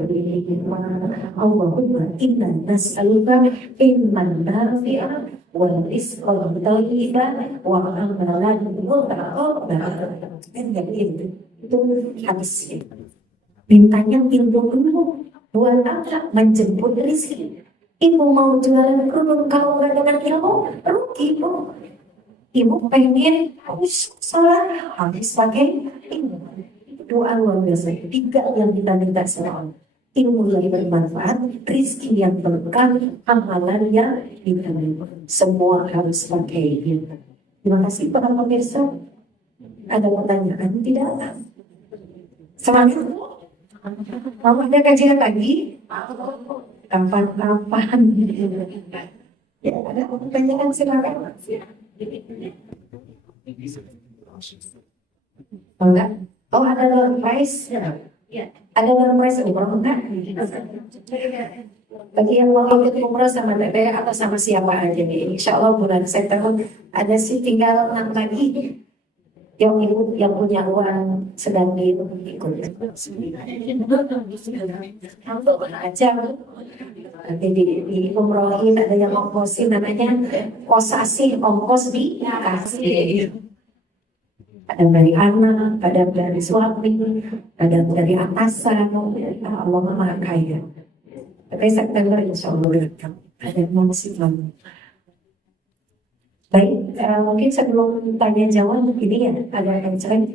Allahumma inna nas'aluka ilman nafi'an wa rizqan thayyiban wa amalan mutaqabbalan. Itu hadisnya. Mintanya ilmu dulu buat apa? Menjemput rezeki. Ibu mau jualan kerudung kalau nggak dengan ilmu rugi ibu. Ibu pengen harus sholat harus pakai ilmu. Doa luar biasa. 3 yang kita minta sama Allah. Ilmu yang bermanfaat, rezeki yang berkah, amalan yang diterima. Semua harus pakai ilmu. Terima kasih para pemirsa. Ada pertanyaan tidak? Semangat. Mau ada kajian lagi? Kapan-kapan? Ya, ada pertanyaan silakan. Enggak? Oh, ada loan price? Ya. Ada loan price umroh enggak? Bagi yang mau ikut umroh sama Dede atau sama siapa aja nih? Insya Allah bulan September ada sih tinggal 6 lagi. yang ikut yang punya uang sedang ikut aja nanti di umrohin ada yang ongkosin namanya kosasi ongkos dikasih ada dari anak ada dari suami ada dari atasan Allah maha kaya tapi September insya Allah ada maksimal. Baik, mungkin sebelum tanya jawab ini ya ada kencereng.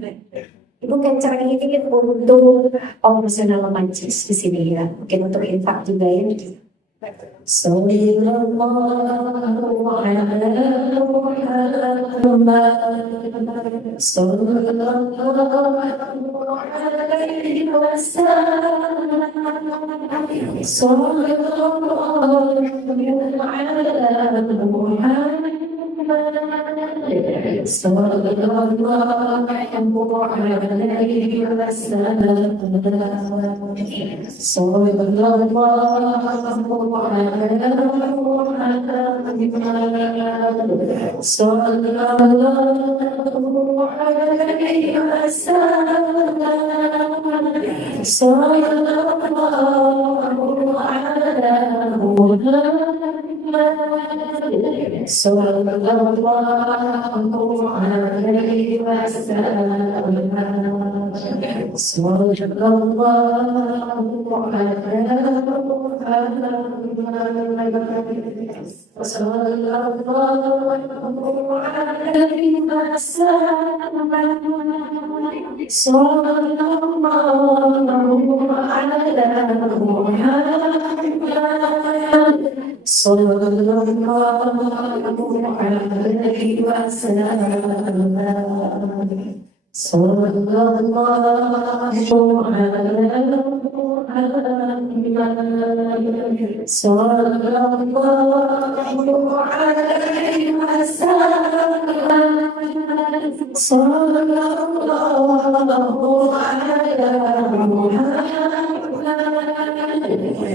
Ibu kencereng ini untuk operasional majlis di sini ya, mungkin untuk infak juga ya.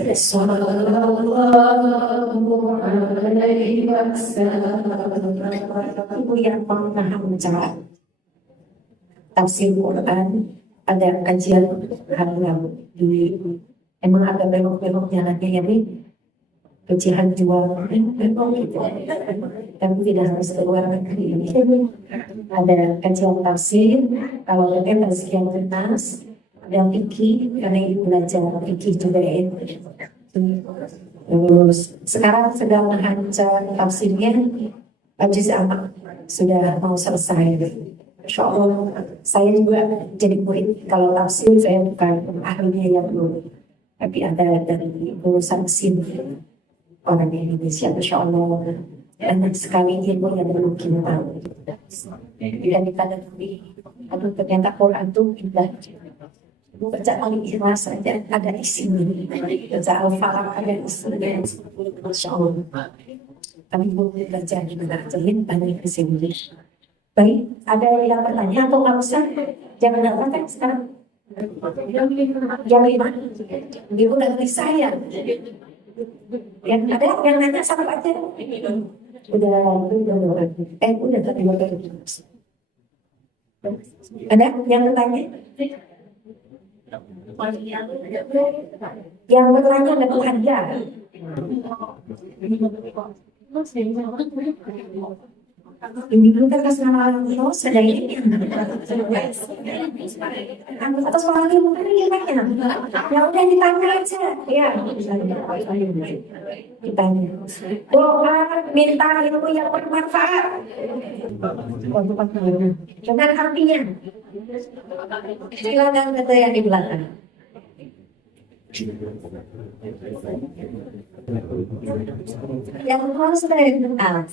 Sallallahu alaihi Ibu yang pernah mencatat tafsir Quran ada kajian harian di emang ada belok-belok jalannya ya nih kajian jual tapi tidak harus keluar negeri ini ada kajian tafsir kalau ada kajian tenas ada fikih karena ibu belajar fikih juga ya. Terus sekarang sedang menghancur tafsirnya juz amat sudah mau selesai. Insya Allah saya juga jadi murid kalau tafsir saya bukan ahlinya yang belum tapi ada dari lulusan SIN orang Indonesia Insya Allah banyak sekali ilmu yang belum kita tahu dan kita nanti aduh ternyata Quran itu indah. Baca paling ikhlas saja ada isinya, baca Al-Falaq ada isinya, Masya Allah. Kami boleh belajar juga jahit banyak isinya. Baik, ada yang bertanya atau nggak usah? Jangan datang kan sekarang. Jam 5, ibu udah beri saya. Yang ada yang nanya sama aja. Udah tadi ada yang bertanya? Yang bertanya ada keluarga. Ini belum terkasih nama orang tua sedang ini. Atau soal ini mungkin gimana? Ya udah ditanya aja. Ya, ditanya. Doa minta ilmu yang bermanfaat. Dengan artinya. Silakan kata yang di belakang. Yang harus saya kenal.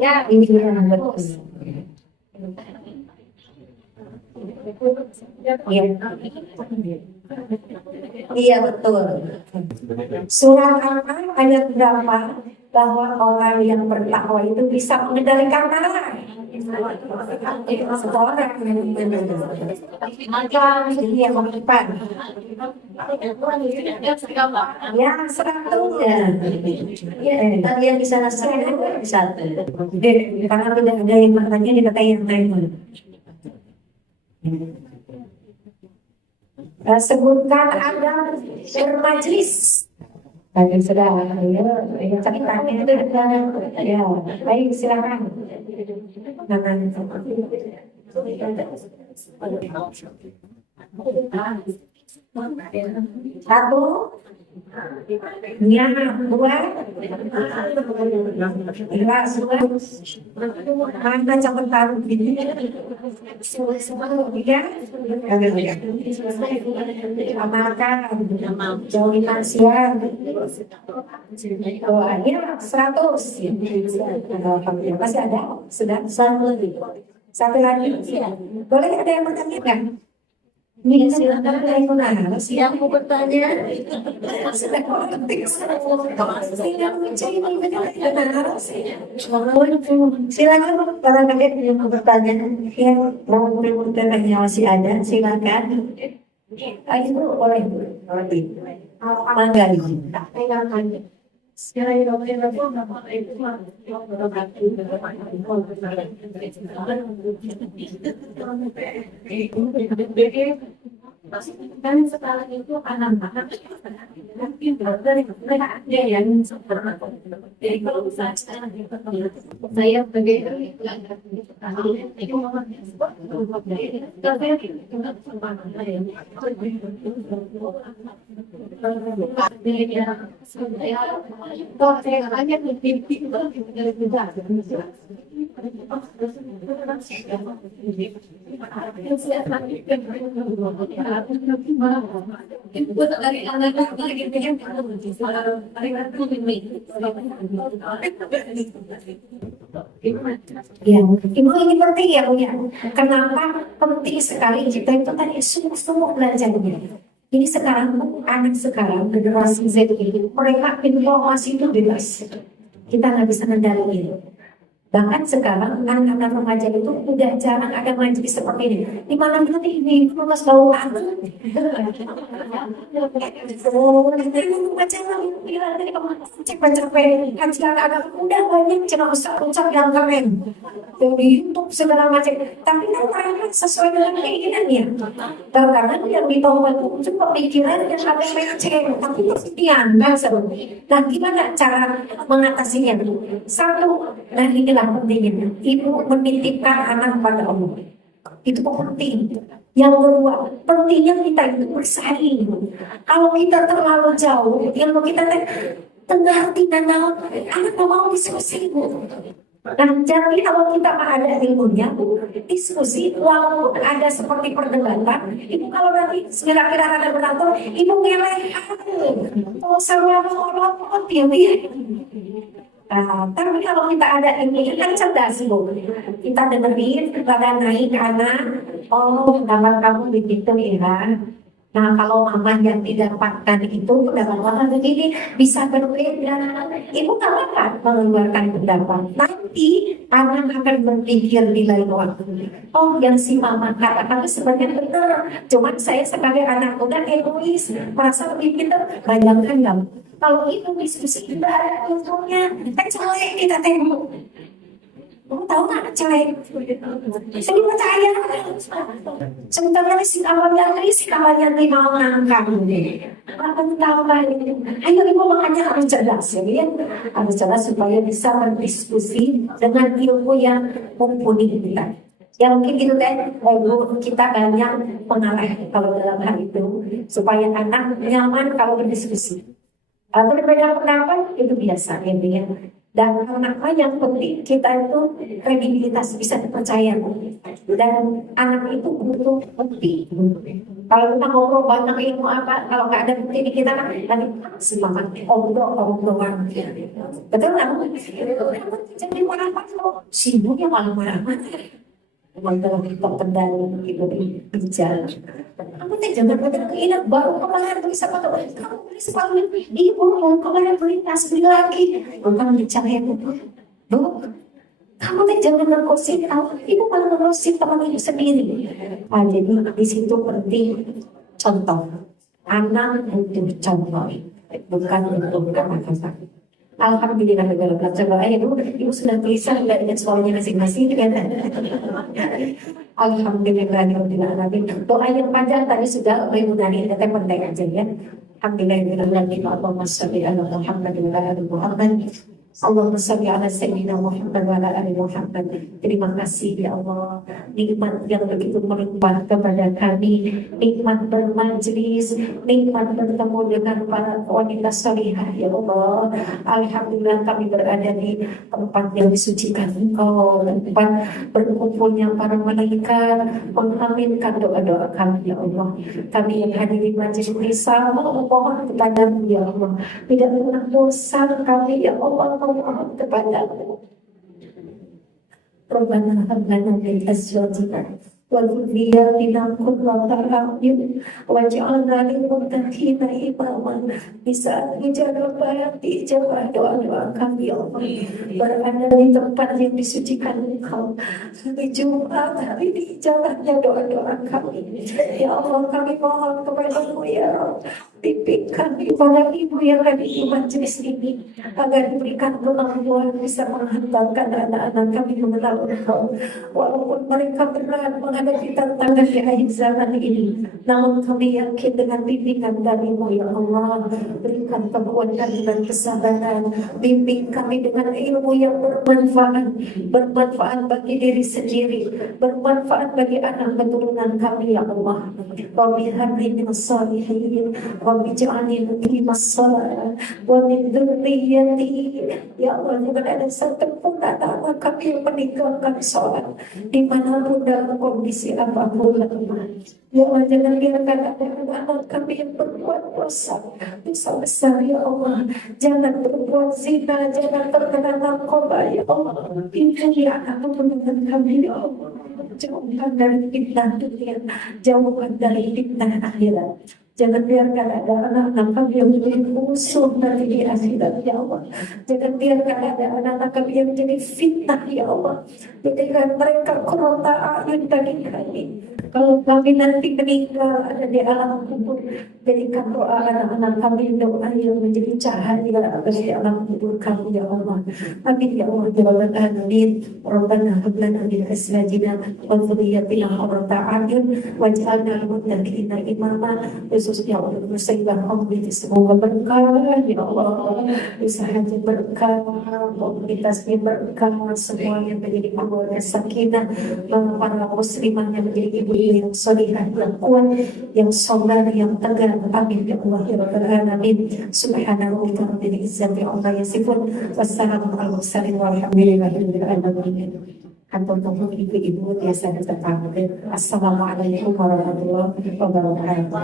Ya, ini yang bagus. Iya betul. Surah Al-An'am ayat berapa bahwa orang yang bertakwa itu bisa mengendalikan marah. Satu orang maka dia mau depan ya 100 ya. Ya tadi yang bisa nasihat satu karena tidak ada yang maknanya dikatain yang lain. Sebutkan ada bermajlis. Baik, sudah ya ceritanya itu ya baik silakan. Satu ya dua mana campur taruh ini tiga amalkan jauhi maksiat akhir 100 masih ada sudah satu lagi boleh ada yang bertanya? Ini silakan yang mau bertanya. Silakan para kaget yang mau bertanya, yang mau bertanya masih ada, silakan. Ayo boleh. Mangga. Dan sekarang itu anak-anak mungkin dari mereka ada yang jadi kalau misalnya saya sebagai dari anak-anak ya, ibu ini penting ya Bu ya. Kenapa penting sekali kita itu tadi sungguh-sungguh belajarnya. Ini sekarang anak sekarang generasi Z ini mereka informasi itu bebas. Kita nggak bisa mengendalikan. Bahkan sekarang anak-anak remaja itu udah jarang ada majelis seperti ini. Di mana nanti ini mas bau tangan. Baca kajian agak udah banyak cuma ucap yang keren. Di YouTube segala macam. Tapi kan mereka sesuai dengan keinginannya. Terkadang yang ditolong itu pemikiran yang ada receh, tapi kemudian bahasa. Nah, gimana cara mengatasinya? Satu, dan inilah pentingnya, ibu menitipkan anak pada Allah. Itu penting. Yang kedua, pentingnya kita itu bersaing. Kalau kita terlalu jauh, yang kita tengah tidak anak mau diskusi. Nah, jadi kalau kita ada ilmunya, diskusi, walaupun ada seperti perdebatan, ibu kalau nanti kira-kira ada berantem, ibu ngeleh, oh sama orang ya. Tapi kalau kita ada ilmunya kan cerdas Bu. Kita dengerin, kita naik anak, oh pendapat kamu begitu ya. Nah kalau mama yang didapatkan itu pendapat mama begini bisa berbeda. Ibu nggak akan mengeluarkan pendapat. Nanti anak akan berpikir di lain waktu. Oh yang si mama katakan sebenarnya benar. Cuman saya sebagai anak muda egois merasa lebih pintar. Bayangkan nggak? Kalau itu diskusi kita ada untungnya. Celek kita tengok. Kamu tahu nggak celek? Saya percaya. Sementara si kawan yang mau ngangkat. Apa tambah ini? Ayo ibu makanya harus cerdas ya. Harus cerdas supaya bisa berdiskusi dengan ilmu yang mumpuni kita. Ya mungkin itu kan kita banyak mengalah kalau dalam hal itu supaya anak nyaman kalau berdiskusi. Berbeda pendapat itu biasa intinya. Dan kenapa yang penting kita itu kredibilitas bisa dipercaya dan anak itu butuh bukti. Kalau kita ngobrol banyak ilmu apa, kalau nggak ada bukti di kita kan nanti semangat obrolan. Betul nggak? Jadi marah-marah kalau sibuknya malah marah-marah. Kalau kita pedang itu bicara, kamu teh jangan berpikir baru kemarin bisa foto, kamu beli sepatu ibu mau kemarin beli tas beli lagi, kamu bicara itu, bu, Kamu teh jangan ngegosip tahu, ibu malah ngegosip teman ibu sendiri. Jadi di situ penting contoh. Anak butuh contoh, bukan untuk kata-kata. Alhamdulillah segala coba ibu sudah tulisan nggak dengan suaminya masing-masing kan? Alhamdulillah doa yang panjang tadi sudah mengenai kata pendek aja ya. Alhamdulillah Allahumma sholli ala Muhammad wa ala Muhammad. Allahumma sholli ala sayyidina Muhammad wa ala ali Muhammad. Terima kasih ya Allah, nikmat yang begitu melimpah kepada kami, nikmat bermajlis, nikmat bertemu dengan para wanita salihah ya Allah. Alhamdulillah kami berada di tempat yang disucikan Engkau, tempat berkumpulnya para malaikat mengaminkan doa-doa kami ya Allah. Kami yang hadir di majlis ini sama memohon kepadamu ya Allah, tidak pernah bosan kami ya Allah memohon kepadamu. Rabbana hab lana min azwajina wa dhurriyyatina qurrata a'yun waj'alna lil muttaqina imama. Di saat ijabah doa-doa kami ya Allah, berada di tempat yang disucikan Engkau, hari Jumat, hari diijabahnya doa-doa kami ya Allah. Kami mohon kepadamu ya Allah, pimpin kami para ibu yang ada di majelis ini agar diberikan kemampuan bisa menghantarkan anak-anak kami mengenal Engkau, walaupun mereka berat menghadapi tantangan di akhir zaman ini, namun kami yakin dengan bimbingan darimu ya Allah. Berikan kekuatan dan kesabaran, bimbing kami dengan ilmu yang bermanfaat bagi diri sendiri, bermanfaat bagi anak keturunan kami ya Allah. Rabbi habli min shalihin Rabbi ja'alni muqimas shalah wa min dzurriyyati. Ya Allah, jangan ada satupun anak kami yang meninggalkan sholat dimanapun dalam kondisi apapun. Ya Allah, jangan biarkan ada anak kami yang berbuat dosa besar ya Allah. Jangan berbuat zina, jangan terkena narkoba ya Allah. Lindungi anak keturunan kami ya Allah. Jauhkan dari fitnah dunia, jauhkan dari fitnah akhirat. Jangan biarkan ada anak-anak kami yang menjadi musuh nanti di akhirat ya Allah. Jangan biarkan ada anak-anak kami yang menjadi fitnah ya Allah. Jadikan mereka qurrata a'yun bagi kami. Kalau kami nanti meninggal ada di alam kubur, jadikan doa anak-anak kami doa yang menjadi cahaya bagi alam kubur kami ya Allah. Amin ya Allah ya Rabbal alamin. Rabbana hab lana min azwajina wa dhurriyyatina qurrata a'yun waj'alna lil muttaqina imama. Khususnya untuk musibah komunitas semoga berkah ya Allah, usahanya berkah, komunitasnya berkah, semuanya menjadi keluarga sakinah, para muslimah yang menjadi ibu yang solihah, yang kuat, yang sabar, yang tegar. Amin ya Allah ya Rabbal alamin. Subhanahu wa ta'ala izzati Allah yasifun. Wassalamu ala mursalin walhamdulillahi rabbil alamin. Kantor tunggu ibu-ibu biasa datang. Assalamualaikum warahmatullahi wabarakatuh.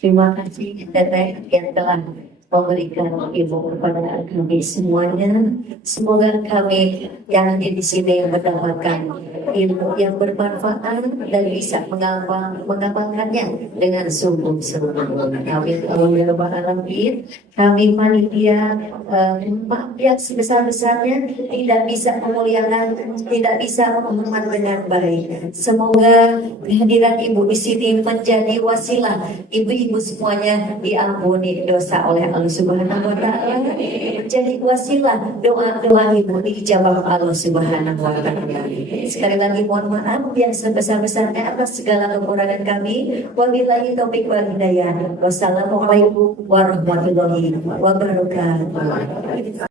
Terima kasih Teteh yang telah memberikan ilmu kepada kami semuanya. Semoga kami yang di sini mendapatkan ilmu yang bermanfaat dan bisa mengamalkannya dengan sungguh-sungguh. Kami kami panitia maaf yang sebesar-besarnya tidak bisa memuliakan, tidak bisa menghormat dengan baik. Semoga kehadiran ibu di sini menjadi wasilah ibu-ibu semuanya diampuni dosa oleh Allah Subhanahu wa ta'ala, menjadi wasilah doa-doa ibu dijawab Allah Subhanahu wa ta'ala. Sekali lagi mohon maaf yang sebesar-besarnya atas segala kekurangan kami. Wabillahi taufiq wal hidayah. Wassalamualaikum warahmatullahi wabarakatuh.